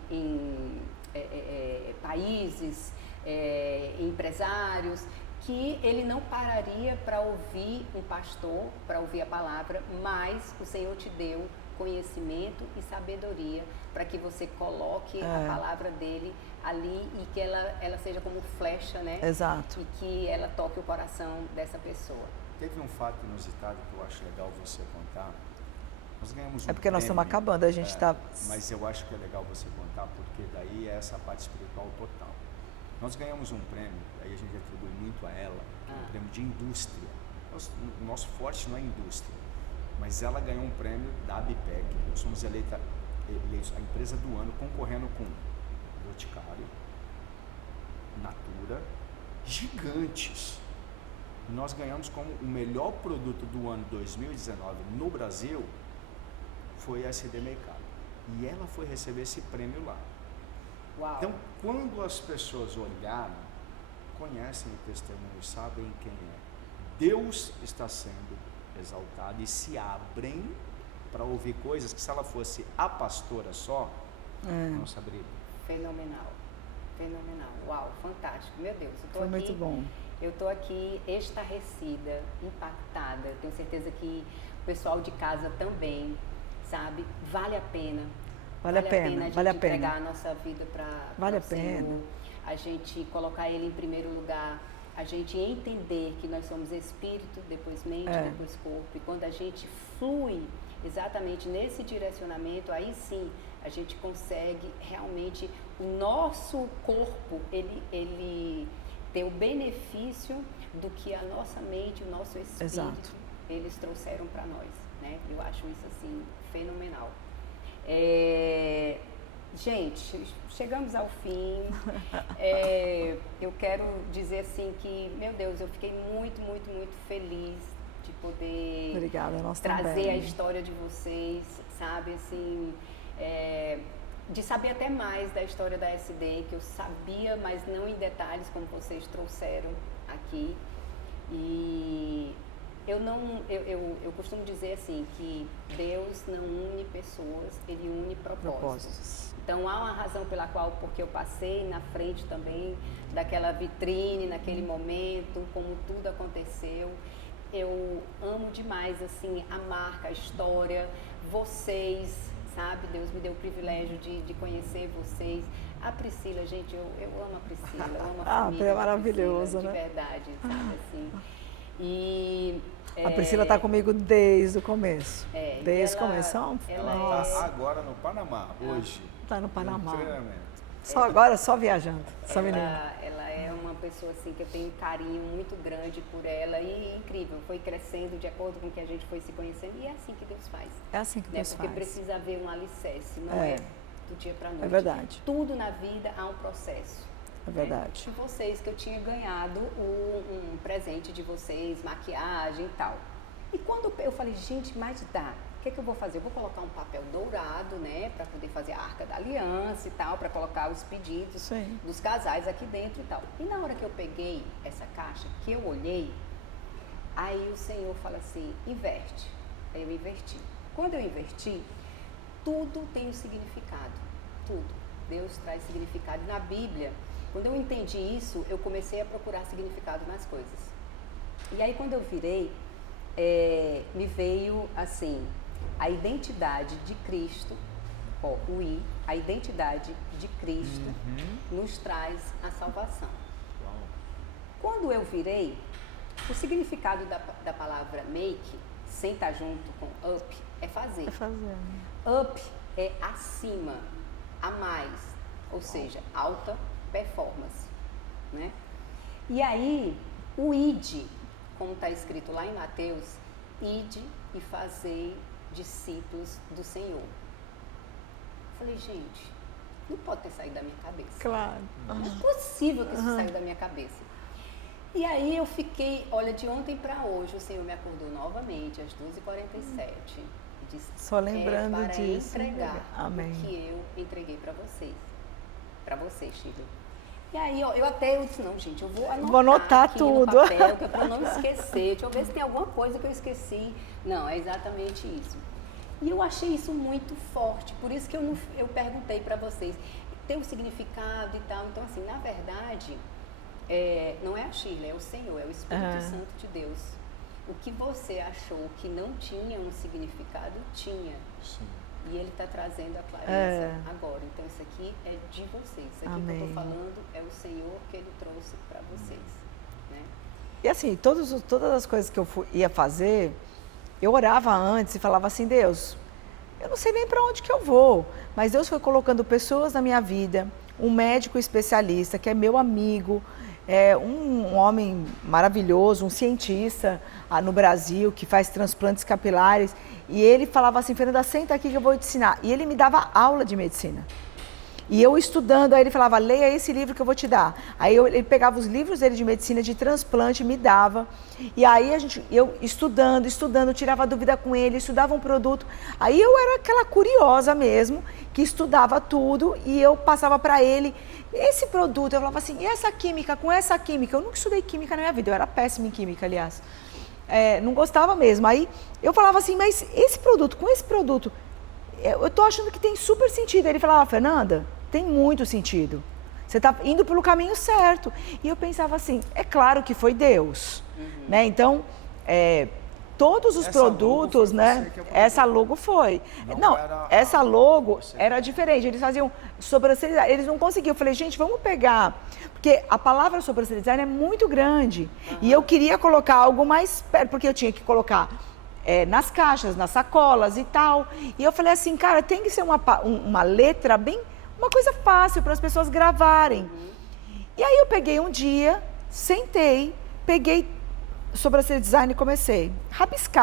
países, empresários, que ele não pararia para ouvir um pastor, para ouvir a palavra, mas o Senhor te deu conhecimento e sabedoria para que você coloque a palavra dele ali e que ela seja como flecha, né? Exato. E que ela toque o coração dessa pessoa. Teve um fato inusitado que eu acho legal você contar. Nós ganhamos porque nós estamos acabando, a gente está... Mas eu acho que é legal você contar, porque daí é essa parte espiritual total. Nós ganhamos um prêmio, aí a gente atribui muito a ela, um prêmio de indústria. O nosso forte não é indústria, mas ela ganhou um prêmio da ABPEC. Nós somos eleitos a empresa do ano, concorrendo com Boticário, Natura, gigantes. Nós ganhamos como o melhor produto do ano 2019 no Brasil, foi a SD Mercado. E ela foi receber esse prêmio lá. Uau. Então, quando as pessoas olharam, conhecem o testemunho, sabem quem é, Deus está sendo exaltado e se abrem para ouvir coisas que, se ela fosse a pastora só, não saberia. Fenomenal, fenomenal. Uau, fantástico. Meu Deus, foi muito bom. Eu estou aqui estarrecida, impactada. Tenho certeza que o pessoal de casa também, sabe? Vale a pena. Vale a pena, vale a pena. Entregar a nossa vida para o Senhor, a gente colocar Ele em primeiro lugar, a gente entender que nós somos espírito, depois mente, depois corpo. E quando a gente flui exatamente nesse direcionamento, aí sim a gente consegue realmente, o nosso corpo, ele ter o benefício do que a nossa mente, o nosso espírito, eles trouxeram para nós, né? Eu acho isso assim fenomenal. Gente, chegamos ao fim. Eu quero dizer assim que, meu Deus, eu fiquei muito, muito, muito feliz de poder Obrigada, nós trazer também. a história de vocês, sabe, assim, de saber até mais da história da SD, que eu sabia, mas não em detalhes como vocês trouxeram aqui. E eu costumo dizer assim, que Deus não une pessoas, Ele une propósitos. Então há uma razão pela qual, porque eu passei na frente também daquela vitrine, naquele momento, como tudo aconteceu. Eu amo demais, assim, a marca, a história, vocês, sabe? Deus me deu o privilégio de conhecer vocês. A Priscila, gente, eu amo a Priscila, eu amo a família. É maravilhosa, Priscila, né? De verdade, sabe, assim. E... A Priscila está comigo desde o começo. Desde o começo. Ela está agora no Panamá, hoje. Está no Panamá. No Agora, só viajando, essa menina. Ela é uma pessoa assim que eu tenho um carinho muito grande por ela e incrível, foi crescendo de acordo com que a gente foi se conhecendo e é assim que Deus faz. É assim que Deus faz. Porque precisa haver um alicerce, não é do dia para a noite. É verdade. Tudo na vida há um processo. É verdade. De vocês, que eu tinha ganhado um presente de vocês, maquiagem e tal. E quando eu falei, gente, mas dá. O que é que eu vou fazer? Eu vou colocar um papel dourado, né, para poder fazer a Arca da Aliança e tal, para colocar os pedidos dos casais aqui dentro e tal. E na hora que eu peguei essa caixa, que eu olhei, aí o Senhor fala assim, inverte. Aí eu inverti. Quando eu inverti, tudo tem um significado, tudo. Deus traz significado. Na Bíblia, quando eu entendi isso, eu comecei a procurar significado nas coisas. E aí quando eu virei, me veio assim, a identidade de Cristo, o I, a identidade de Cristo nos traz a salvação. Quando eu virei, o significado da palavra make, sem estar junto com up, é fazer. É fazer. Up é acima, a mais, ou seja, alta performance, né? E aí, o id, como está escrito lá em Mateus, ide e fazei discípulos do Senhor. Falei, gente, não pode ter saído da minha cabeça. Claro. Não é possível que isso saiu da minha cabeça. E aí eu fiquei, olha, de ontem para hoje, o Senhor me acordou novamente às 12h47 e disse, só lembrando para disso, entregar amém, o que eu entreguei para vocês, Shirley. E aí, ó, eu disse, não, gente, eu vou anotar aqui tudo. No papel, que é para não esquecer. Deixa eu ver se tem alguma coisa que eu esqueci. Não, é exatamente isso. E eu achei isso muito forte, por isso que eu perguntei para vocês. Tem um significado e tal. Então, assim, na verdade, não é a Shirley, é o Senhor, é o Espírito Santo de Deus. O que você achou que não tinha um significado, tinha. Sim. E Ele está trazendo a clareza agora. Então, isso aqui é de vocês. Isso aqui amém, que eu estou falando é o Senhor que Ele trouxe para vocês. Né? E assim, todas as coisas que eu ia fazer, eu orava antes e falava assim, Deus, eu não sei nem para onde que eu vou, mas Deus foi colocando pessoas na minha vida, um médico especialista, que é meu amigo, um homem maravilhoso, um cientista no Brasil, que faz transplantes capilares, e ele falava assim, Fernanda, senta aqui que eu vou te ensinar. E ele me dava aula de medicina. E eu estudando, aí ele falava, leia esse livro que eu vou te dar. Aí ele pegava os livros dele de medicina, de transplante, me dava. E aí eu estudando, tirava dúvida com ele, estudava um produto. Aí eu era aquela curiosa mesmo, que estudava tudo e eu passava para ele. Esse produto, eu falava assim, e essa química, com essa química? Eu nunca estudei química na minha vida, eu era péssima em química, aliás. Não gostava mesmo. Aí eu falava assim, mas esse produto, com esse produto, eu tô achando que tem super sentido. Ele falava, Fernanda, tem muito sentido. Você está indo pelo caminho certo. E eu pensava assim, é claro que foi Deus. Né? Então, todos os produtos, né? Essa logo foi. Não, essa logo era diferente. Eles faziam sobrancelha, eles não conseguiam. Eu falei, gente, vamos pegar. Porque a palavra sobrancelha é muito grande. E eu queria colocar algo mais perto, porque eu tinha que colocar nas caixas, nas sacolas e tal. E eu falei assim, cara, tem que ser uma letra bem, uma coisa fácil para as pessoas gravarem. E aí eu peguei um dia, sentei, peguei sobrancelha design e comecei a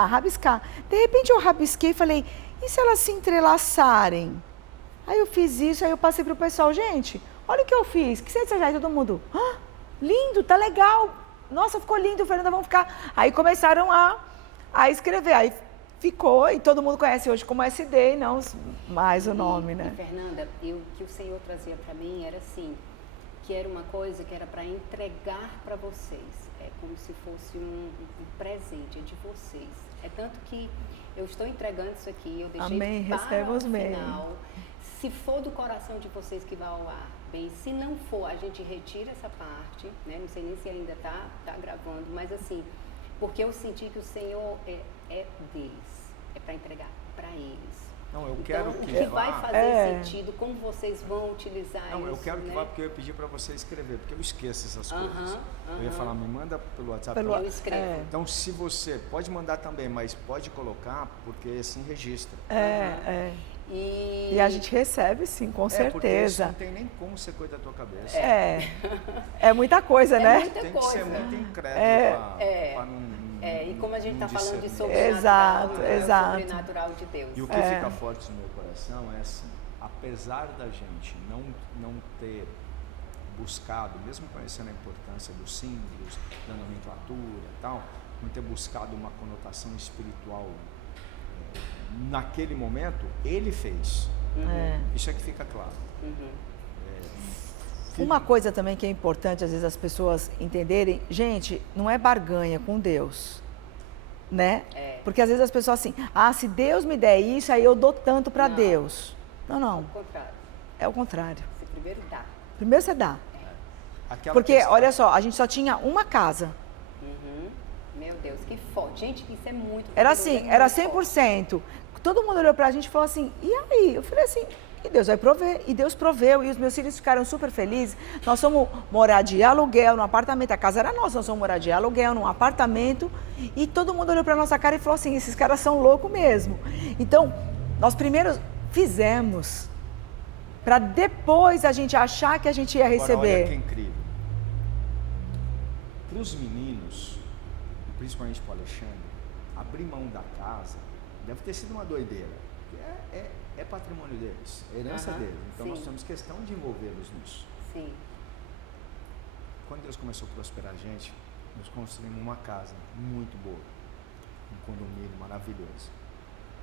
rabiscar. De repente eu rabisquei e falei, e se elas se entrelaçarem? Aí eu fiz isso, aí eu passei pro pessoal, gente, olha o que eu fiz, que você já todo mundo, lindo, tá legal, nossa, ficou lindo, Fernanda, vamos ficar. Aí começaram a escrever, aí ficou, e todo mundo conhece hoje como SD, e não mais o nome, né? E Fernanda, o que o Senhor trazia para mim era assim, que era uma coisa que era para entregar para vocês, é como se fosse um presente, é de vocês. É tanto que eu estou entregando isso aqui, eu deixei Amém, para recebemos o bem. final. Se for do coração de vocês que vai ao ar, bem, se não for, a gente retira essa parte, né? Não sei nem se ainda tá gravando, mas assim, porque eu senti que o Senhor é deles, é para entregar para eles. Não, eu então, quero o que que vá. vai fazer sentido, como vocês vão utilizar Não, isso, eu quero que né? vá, porque eu ia pedir para você escrever, porque eu esqueço essas coisas. Eu ia falar, me manda pelo WhatsApp. Eu escrevo. Então, se você pode mandar também, mas pode colocar, porque assim registra. E a gente recebe, sim, com certeza. Porque isso não tem nem como ser coisa da tua cabeça. É muita coisa, né? Muita Tem coisa. que ser muito incrédulo para não e como a gente está falando de discernir. sobrenatural, Exato. o sobrenatural de Deus. E o que fica forte no meu coração é assim, apesar da gente não ter buscado, mesmo conhecendo a importância dos símbolos, da nomenclatura e tal, não ter buscado uma conotação espiritual naquele momento, ele fez. Isso é que fica claro. Uma coisa também que é importante, às vezes, as pessoas entenderem, gente, não é barganha com Deus, né? Porque às vezes as pessoas assim, se Deus me der isso, aí eu dou tanto para Deus. Não. Ao contrário. É o contrário. Você primeiro dá. Primeiro você dá. Aquela Porque, questão- olha só, a gente só tinha uma casa. Meu Deus, que forte. Gente, isso é muito Era poderoso, assim, é era muito forte. 100%. Todo mundo olhou pra gente e falou assim, e aí? Eu falei assim, e Deus vai prover. E Deus proveu, e os meus filhos ficaram super felizes. Nós fomos morar de aluguel no apartamento, a casa era nossa, nós fomos morar de aluguel num apartamento. E todo mundo olhou pra nossa cara e falou assim, esses caras são loucos mesmo. Então, nós primeiro fizemos, para depois a gente achar que a gente ia Agora, receber. olha que incrível. Para os meninos, principalmente para o Alexandre, abrir mão da casa deve ter sido uma doideira. Porque é patrimônio deles, é herança deles. Então nós temos questão de envolvê-los nisso. Sim. Quando Deus começou a prosperar a gente, nós construímos uma casa muito boa, um condomínio maravilhoso.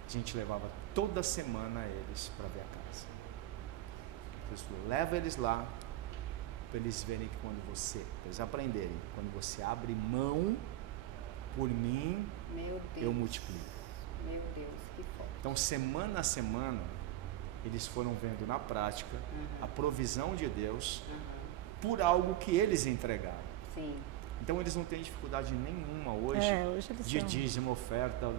A gente levava toda semana eles para ver a casa. Deus falou, leva eles lá, para eles verem que para eles aprenderem, quando você abre mão por mim, Meu Deus. eu multiplico. Meu Deus, que forte. Então, semana a semana, eles foram vendo na prática a provisão de Deus por algo que eles entregaram. Sim. Então, eles não têm dificuldade nenhuma hoje, Hoje eles de são. dízimo, oferta,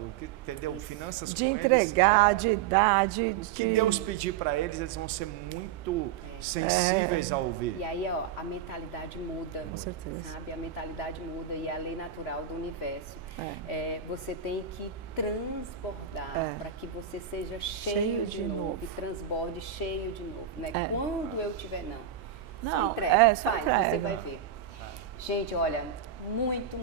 entendeu? Finanças De com entregar, de dar, de... eles. O que Deus pedir para eles vão ser muito sensíveis a ouvir. E aí, ó, a mentalidade muda. Com certeza. Sabe? A mentalidade muda e é a lei natural do universo. Você tem que transbordar para que você seja cheio de novo. E transborde cheio de novo, né? Quando eu tiver Não, só entrega, só faz, entrega. você vai ver. Gente, olha, muito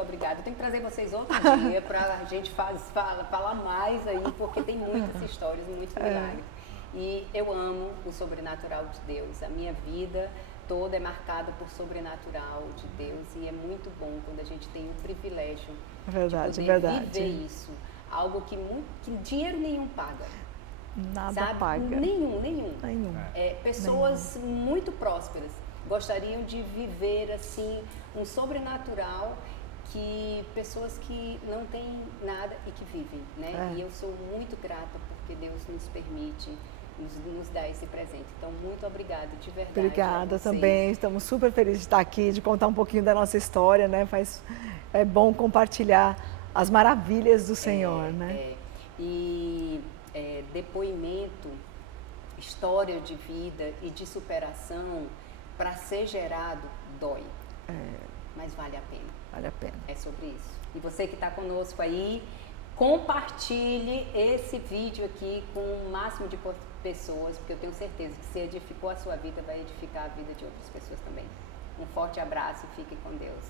obrigada. Eu tenho que trazer vocês outro dia para a gente falar mais aí, porque tem muitas histórias, muitos milagres. E eu amo o sobrenatural de Deus. A minha vida toda é marcada por sobrenatural de Deus e é muito bom quando a gente tem o privilégio de poder viver isso. Algo que dinheiro nenhum paga. Nada sabe? paga. Nenhum. Pessoas Nenhum. muito prósperas gostariam de viver assim um sobrenatural que pessoas que não têm nada e que vivem, né? E eu sou muito grata porque Deus nos permite nos dar esse presente. Então, muito obrigada, de verdade. Obrigada também. Estamos super felizes de estar aqui, de contar um pouquinho da nossa história, né? É bom compartilhar as maravilhas do Senhor, né? Depoimento, história de vida e de superação, para ser gerado, dói. Mas vale a pena. Vale a pena. É sobre isso. E você que está conosco aí, compartilhe esse vídeo aqui com o máximo de pessoas, porque eu tenho certeza que se edificou a sua vida, vai edificar a vida de outras pessoas também. Um forte abraço e fique com Deus.